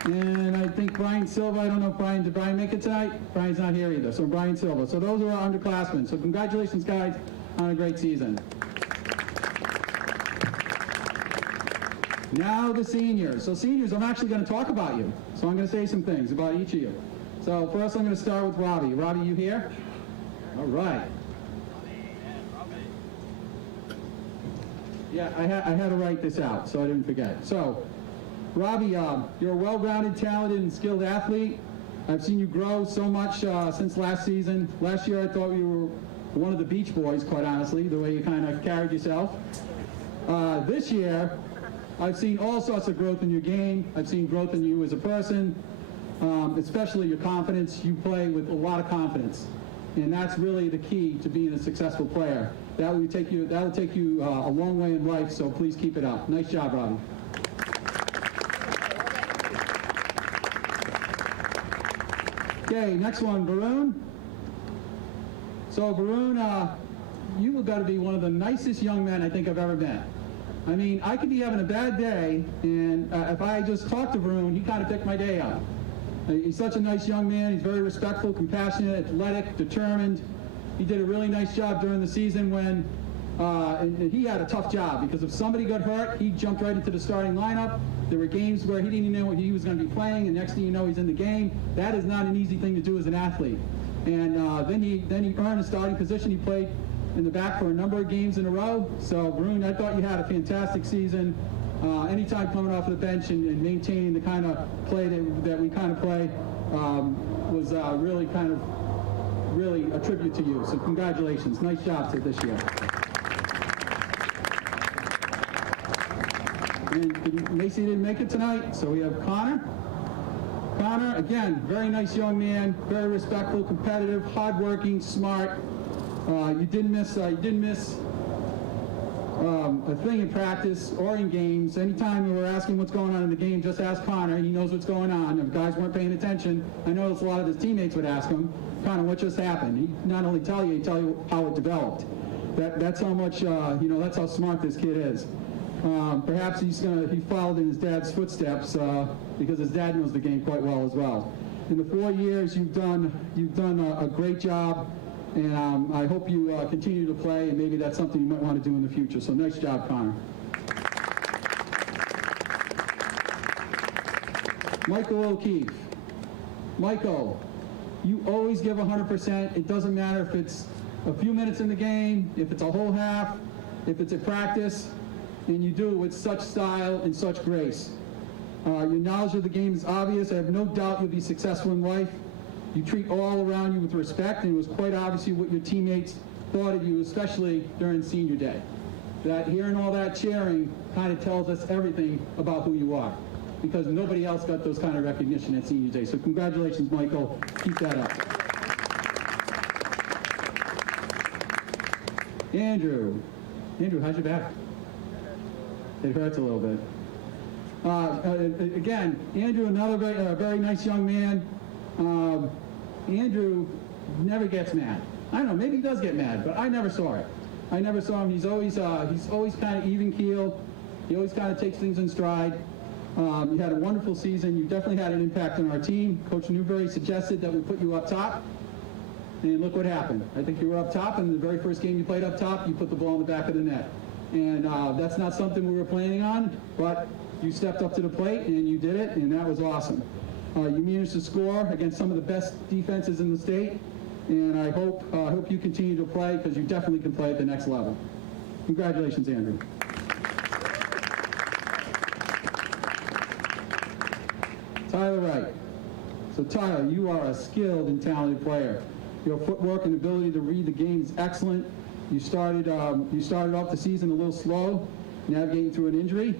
And I think Brian Silva, I don't know if did Brian make it tonight? Brian's not here either, so Brian Silva. So those are our underclassmen. So congratulations, guys, on a great season. Now the seniors. So seniors, I'm actually going to talk about you. So I'm going to say some things about each of you. So first I'm going to start with Robbie. Robbie, you here? All right. Yeah, I had to write this out so I didn't forget. So, Robbie, you're a well-rounded, talented, and skilled athlete. I've seen you grow so much since last season. Last year I thought you were one of the Beach Boys, quite honestly, the way you kind of carried yourself. This year, I've seen all sorts of growth in your game. I've seen growth in you as a person, especially your confidence. You play with a lot of confidence, and that's really the key to being a successful player. That will take you a long way in life, so please keep it up. Nice job, Robbie. Okay, next one, Varun. So Varun, you have got to be one of the nicest young men I think I've ever met. I mean, I could be having a bad day, and if I just talked to Varun, he kind of picked my day up. He's such a nice young man. He's very respectful, compassionate, athletic, determined. He did a really nice job during the season when and he had a tough job because if somebody got hurt, he jumped right into the starting lineup. There were games where he didn't even know what he was going to be playing, and next thing you know, he's in the game. That is not an easy thing to do as an athlete. And then he earned a starting position. He played in the back for a number of games in a row. So, Varun, I thought you had a fantastic season. Anytime coming off of the bench and maintaining the kind of play that we kind of play was really a tribute to you. So congratulations. Nice job this year. And Macy didn't make it tonight, so we have Connor. Connor, again, very nice young man, very respectful, competitive, hardworking, smart. You didn't miss a thing in practice or in games. Anytime we were asking what's going on in the game, just ask Connor. He knows what's going on. If guys weren't paying attention, I noticed a lot of his teammates would ask him, Connor, what just happened? He'd not only tell you, he'd tell you how it developed. That's how much, that's how smart this kid is. Perhaps he followed in his dad's footsteps because his dad knows the game quite well as well. In the 4 years, you've done a great job. And I hope you continue to play, and maybe that's something you might want to do in the future. So nice job, Connor. Michael O'Keefe. Michael, you always give 100%. It doesn't matter if it's a few minutes in the game, if it's a whole half, if it's a practice, and you do it with such style and such grace. Your knowledge of the game is obvious. I have no doubt you'll be successful in life. You treat all around you with respect, and it was quite obvious what your teammates thought of you, especially during senior day. That hearing all that cheering kind of tells us everything about who you are, because nobody else got those kind of recognition at senior day. So congratulations, Michael. Keep that up. Andrew, how's your back? It hurts a little bit. Again, Andrew, another very nice young man. Andrew never gets mad. I don't know, maybe he does get mad, but I never saw it. I never saw him. He's always kind of even-keeled. He always kind of takes things in stride. You had a wonderful season. You definitely had an impact on our team. Coach Newberry suggested that we put you up top, and look what happened. I think you were up top, and the very first game you played up top, you put the ball in the back of the net. And that's not something we were planning on, but you stepped up to the plate, and you did it, and that was awesome. You managed to score against some of the best defenses in the state, and I hope you continue to play, because you definitely can play at the next level. Congratulations, Andrew. Tyler Wright. So Tyler, you are a skilled and talented player. Your footwork and ability to read the game is excellent. You started off the season a little slow, navigating through an injury.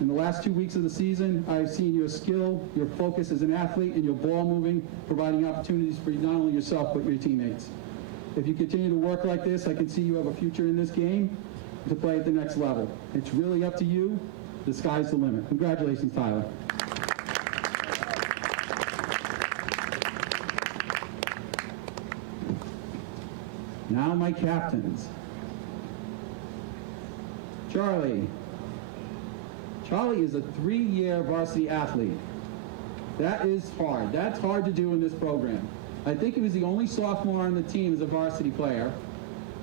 In the last 2 weeks of the season, I've seen your skill, your focus as an athlete, and your ball moving, providing opportunities for not only yourself, but your teammates. If you continue to work like this, I can see you have a future in this game to play at the next level. It's really up to you. The sky's the limit. Congratulations, Tyler. Now my captains. Charlie. Charlie is a 3-year varsity athlete. That is hard. That's hard to do in this program. I think he was the only sophomore on the team as a varsity player.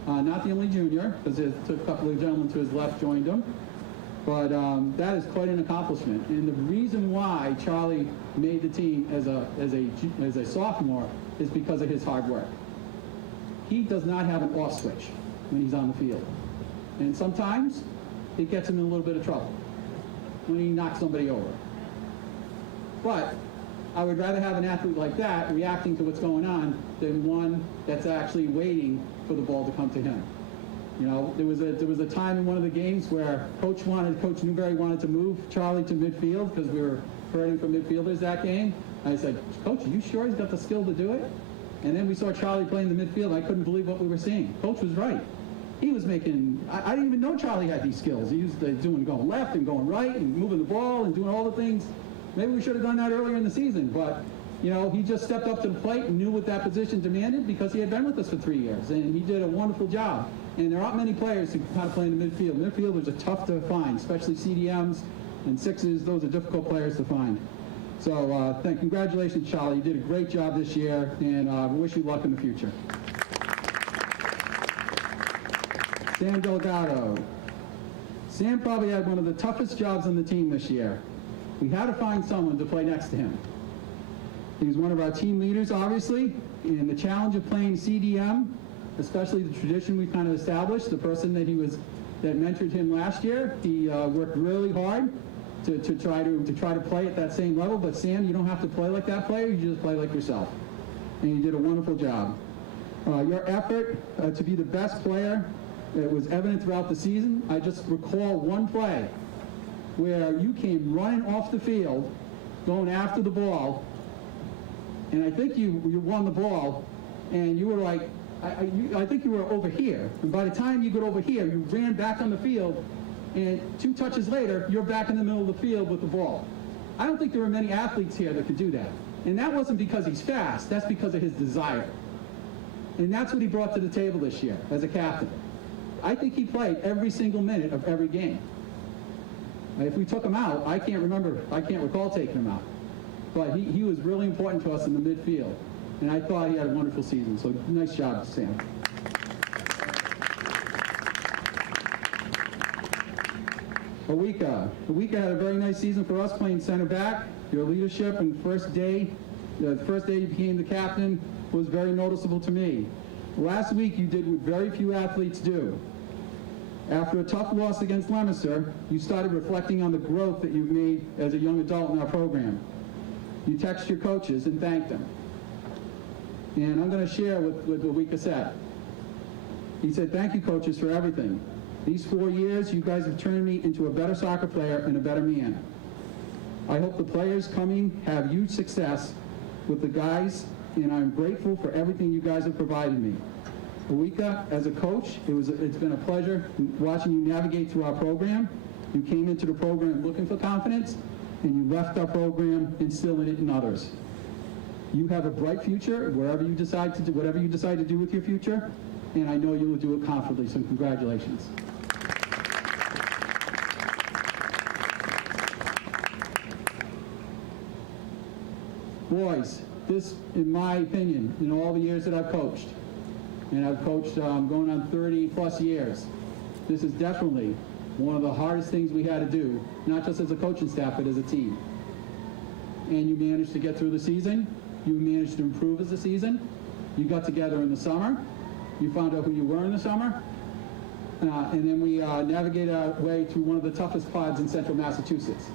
Not the only junior, because a couple of gentlemen to his left joined him. But that is quite an accomplishment. And the reason why Charlie made the team as a sophomore is because of his hard work. He does not have an off switch when he's on the field. And sometimes it gets him in a little bit of trouble when he knocks somebody over. But I would rather have an athlete like that reacting to what's going on than one that's actually waiting for the ball to come to him. You know, there was a time in one of the games where Coach Newberry wanted to move Charlie to midfield because we were hurting for midfielders that game. I said, Coach, are you sure he's got the skill to do it? And then we saw Charlie playing the midfield. I couldn't believe what we were seeing. Coach was right. He was making, I didn't even know Charlie had these skills. He was going left and going right and moving the ball and doing all the things. Maybe we should have done that earlier in the season, but you know, he just stepped up to the plate and knew what that position demanded because he had been with us for 3 years, and he did a wonderful job. And there aren't many players who kind of play in the midfield. Midfielders are tough to find, especially CDMs and sixes. Those are difficult players to find. So congratulations, Charlie. You did a great job this year, and we wish you luck in the future. Sam Delgado. Sam probably had one of the toughest jobs on the team this year. We had to find someone to play next to him. He was one of our team leaders, obviously, and the challenge of playing CDM, especially the tradition we kind of established, the person that mentored him last year, he worked really hard to try to play at that same level. But Sam, you don't have to play like that player, you just play like yourself. And you did a wonderful job. Your effort to be the best player, it was evident throughout the season. I just recall one play where you came running off the field, going after the ball, and I think you won the ball, and you were like, I think you were over here. And by the time you got over here, you ran back on the field, and 2 touches later, you're back in the middle of the field with the ball. I don't think there were many athletes here that could do that. And that wasn't because he's fast, that's because of his desire. And that's what he brought to the table this year as a captain. I think he played every single minute of every game. If we took him out, I can't recall taking him out. But he was really important to us in the midfield. And I thought he had a wonderful season. So nice job, Sam. Awika had a very nice season for us playing center back. Your leadership and the first day you became the captain was very noticeable to me. Last week you did what very few athletes do. After a tough loss against Leominster, you started reflecting on the growth that you've made as a young adult in our program. You texted your coaches and thanked them. And I'm going to share what Awika said. He said, "Thank you, coaches, for everything. These 4 years, you guys have turned me into a better soccer player and a better man. I hope the players coming have huge success with the guys, and I'm grateful for everything you guys have provided me." Awika, as a coach, it's been a pleasure watching you navigate through our program. You came into the program looking for confidence, and you left our program instilling it in others. You have a bright future, whatever you decide to do with your future, and I know you will do it confidently, so congratulations. Boys, this, in my opinion, in all the years that I've coached, and I've coached going on 30 plus years, this is definitely one of the hardest things we had to do, not just as a coaching staff, but as a team. And you managed to get through the season. You managed to improve as a season. You got together in the summer. You found out who you were in the summer. And then we navigated our way through one of the toughest pods in central Massachusetts.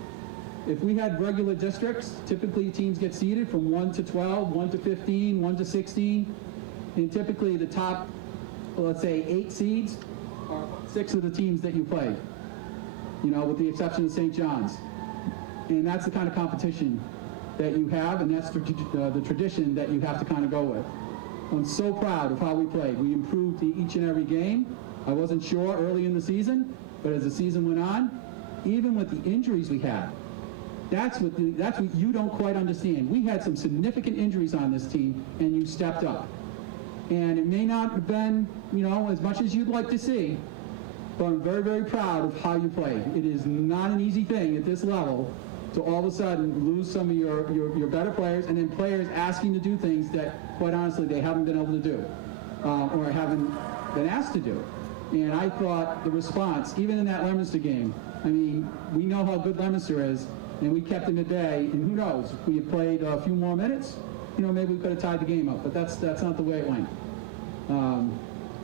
If we had regular districts, typically teams get seeded from 1 to 12, 1 to 15, 1 to 16. And typically the top, let's say, 8 seeds are 6 of the teams that you played, you know, with the exception of St. John's. And that's the kind of competition that you have, and that's the tradition that you have to kind of go with. I'm so proud of how we played. We improved each and every game. I wasn't sure early in the season, but as the season went on, even with the injuries we had, that's what you don't quite understand. We had some significant injuries on this team, and you stepped up. And it may not have been, you know, as much as you'd like to see, but I'm very, very proud of how you played. It is not an easy thing at this level to all of a sudden lose some of your better players, and then players asking to do things that, quite honestly, they haven't been able to do or haven't been asked to do. And I thought the response, even in that Leominster game, I mean, we know how good Leominster is, and we kept them at bay, and who knows, if we had played a few more minutes, you know, maybe we could have tied the game up, but that's not the way it went.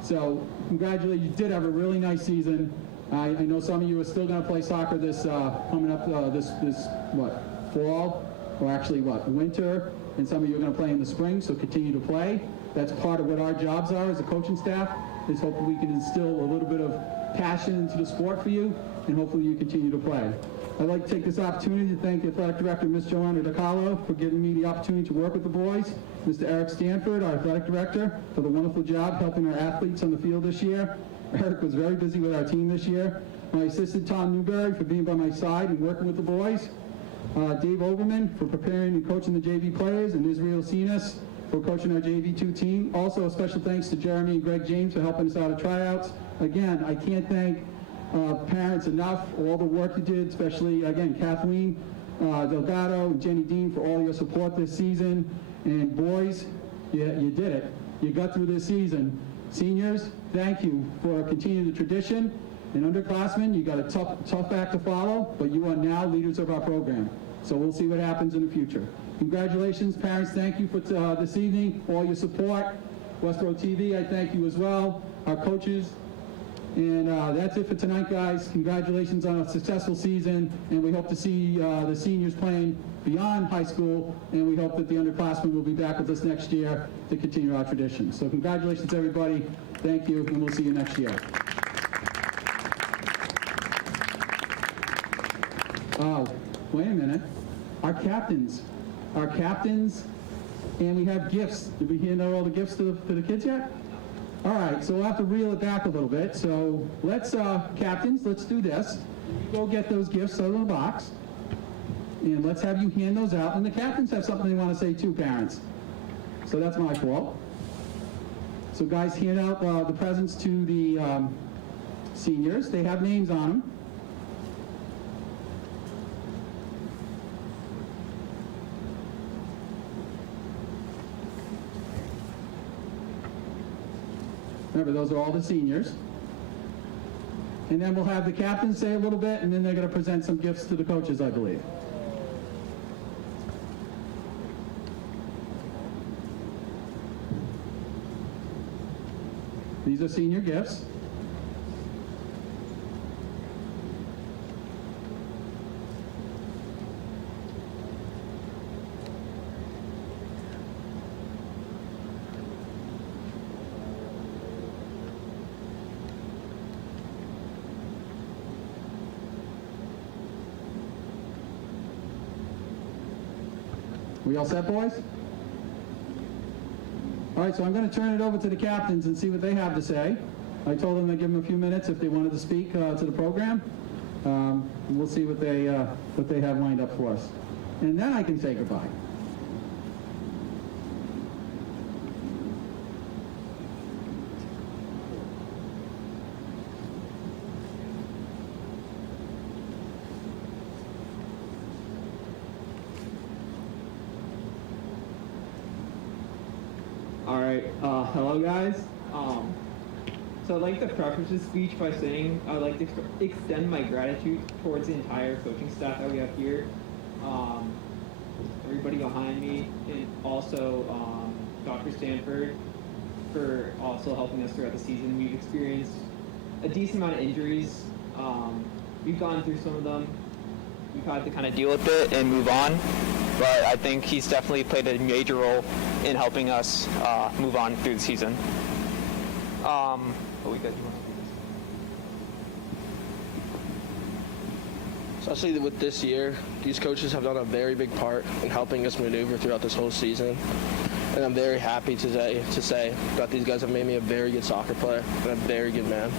So congratulations, you did have a really nice season. I know some of you are still going to play soccer this coming up this fall, or actually winter, and some of you are going to play in the spring, so continue to play. That's part of what our jobs are as a coaching staff, is hopefully we can instill a little bit of passion into the sport for you, and hopefully you continue to play. I'd like to take this opportunity to thank the athletic director, Ms. Joanna DiCarlo, for giving me the opportunity to work with the boys, Mr. Eric Stanford, our athletic director, for the wonderful job helping our athletes on the field this year. Eric was very busy with our team this year. My assistant, Tom Newberry, for being by my side and working with the boys. Dave Overman, for preparing and coaching the JV players, and Israel Sinas for coaching our JV2 team. Also, a special thanks to Jeremy and Greg James for helping us out at tryouts. Again, I can't thank parents enough for all the work you did, especially, again, Kathleen Delgado and Jenny Dean for all your support this season. And boys, you did it. You got through this season. Seniors, thank you for continuing the tradition. And underclassmen, you got a tough act to follow, but you are now leaders of our program. So we'll see what happens in the future. Congratulations, parents, thank you for this evening, all your support. Westborough TV, I thank you as well. Our coaches. And that's it for tonight, guys. Congratulations on a successful season, and we hope to see the seniors playing beyond high school, and we hope that the underclassmen will be back with us next year to continue our tradition. So congratulations, everybody. Thank you, and we'll see you next year. Oh, wait a minute. Our captains, and we have gifts. Did we hand out all the gifts to the kids yet? All right, so we'll have to reel it back a little bit. So let's, captains, let's do this. Go get those gifts out of the box, and let's have you hand those out. And the captains have something they want to say too, parents. So that's my fault. So guys, hand out the presents to the seniors. They have names on them. Remember, those are all the seniors. And then we'll have the captains say a little bit, and then they're going to present some gifts to the coaches, I believe. These are senior gifts. We all set, boys? All right, so I'm going to turn it over to the captains and see what they have to say. I told them to give them a few minutes if they wanted to speak to the program. We'll see what they have lined up for us. And then I can say goodbye. Hello guys. So I'd like to preface this speech by saying I'd like to extend my gratitude towards the entire coaching staff that we have here. Everybody behind me, and also Dr. Stanford for also helping us throughout the season. We've experienced a decent amount of injuries. We've gone through some of them. We've had to kind of deal with it and move on. But I think he's definitely played a major role in helping us move on through the season. Especially with this year, these coaches have done a very big part in helping us maneuver throughout this whole season. And I'm very happy to say that these guys have made me a very good soccer player and a very good man.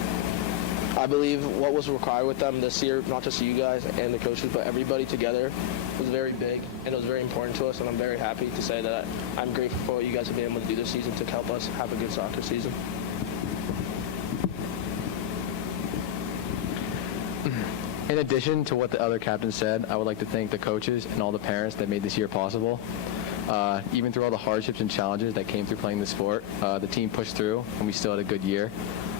I believe what was required with them this year, not just you guys and the coaches, but everybody together, was very big, and it was very important to us, and I'm very happy to say that I'm grateful for what you guys have been able to do this season to help us have a good soccer season. In addition to what the other captains said, I would like to thank the coaches and all the parents that made this year possible. Even through all the hardships and challenges that came through playing the sport, the team pushed through, and we still had a good year.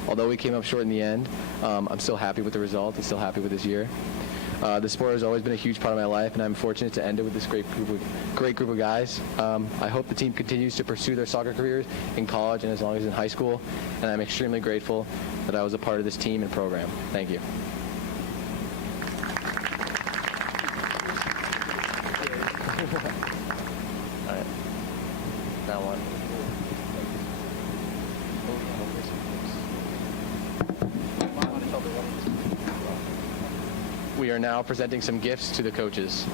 Although we came up short in the end, I'm still happy with the result and still happy with this year. The sport has always been a huge part of my life, and I'm fortunate to end it with this great group of guys. I hope the team continues to pursue their soccer careers in college and as long as in high school, and I'm extremely grateful that I was a part of this team and program. Thank you. All right. That one. We are now presenting some gifts to the coaches.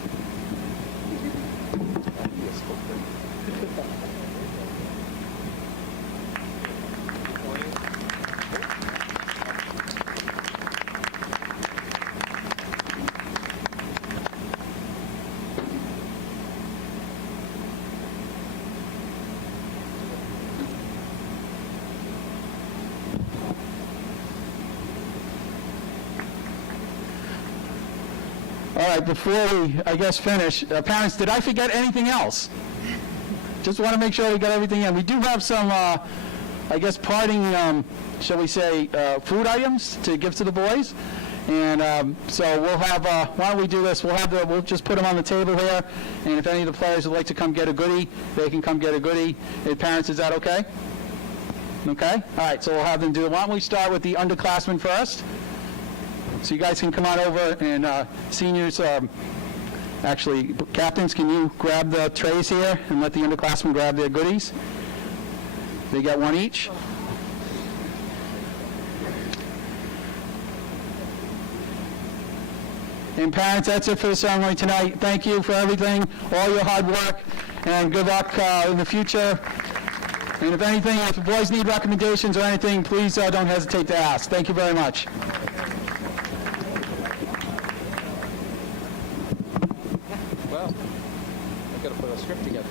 All right, before we, I guess, finish, parents, did I forget anything else? Just want to make sure we got everything in. We do have some, I guess, parting, shall we say, food items to give to the boys. And so we'll have, why don't we do this? We'll just put them on the table here. And if any of the players would like to come get a goodie, they can come get a goodie. Hey, parents, is that okay? Okay? All right, so we'll have them do it. Why don't we start with the underclassmen first? So you guys can come on over, and seniors, actually, captains, can you grab the trays here and let the underclassmen grab their goodies? They get one each. And parents, that's it for the ceremony tonight. Thank you for everything, all your hard work, and good luck in the future. And if anything, if the boys need recommendations or anything, please don't hesitate to ask. Thank you very much. Well, I've got to put a script together.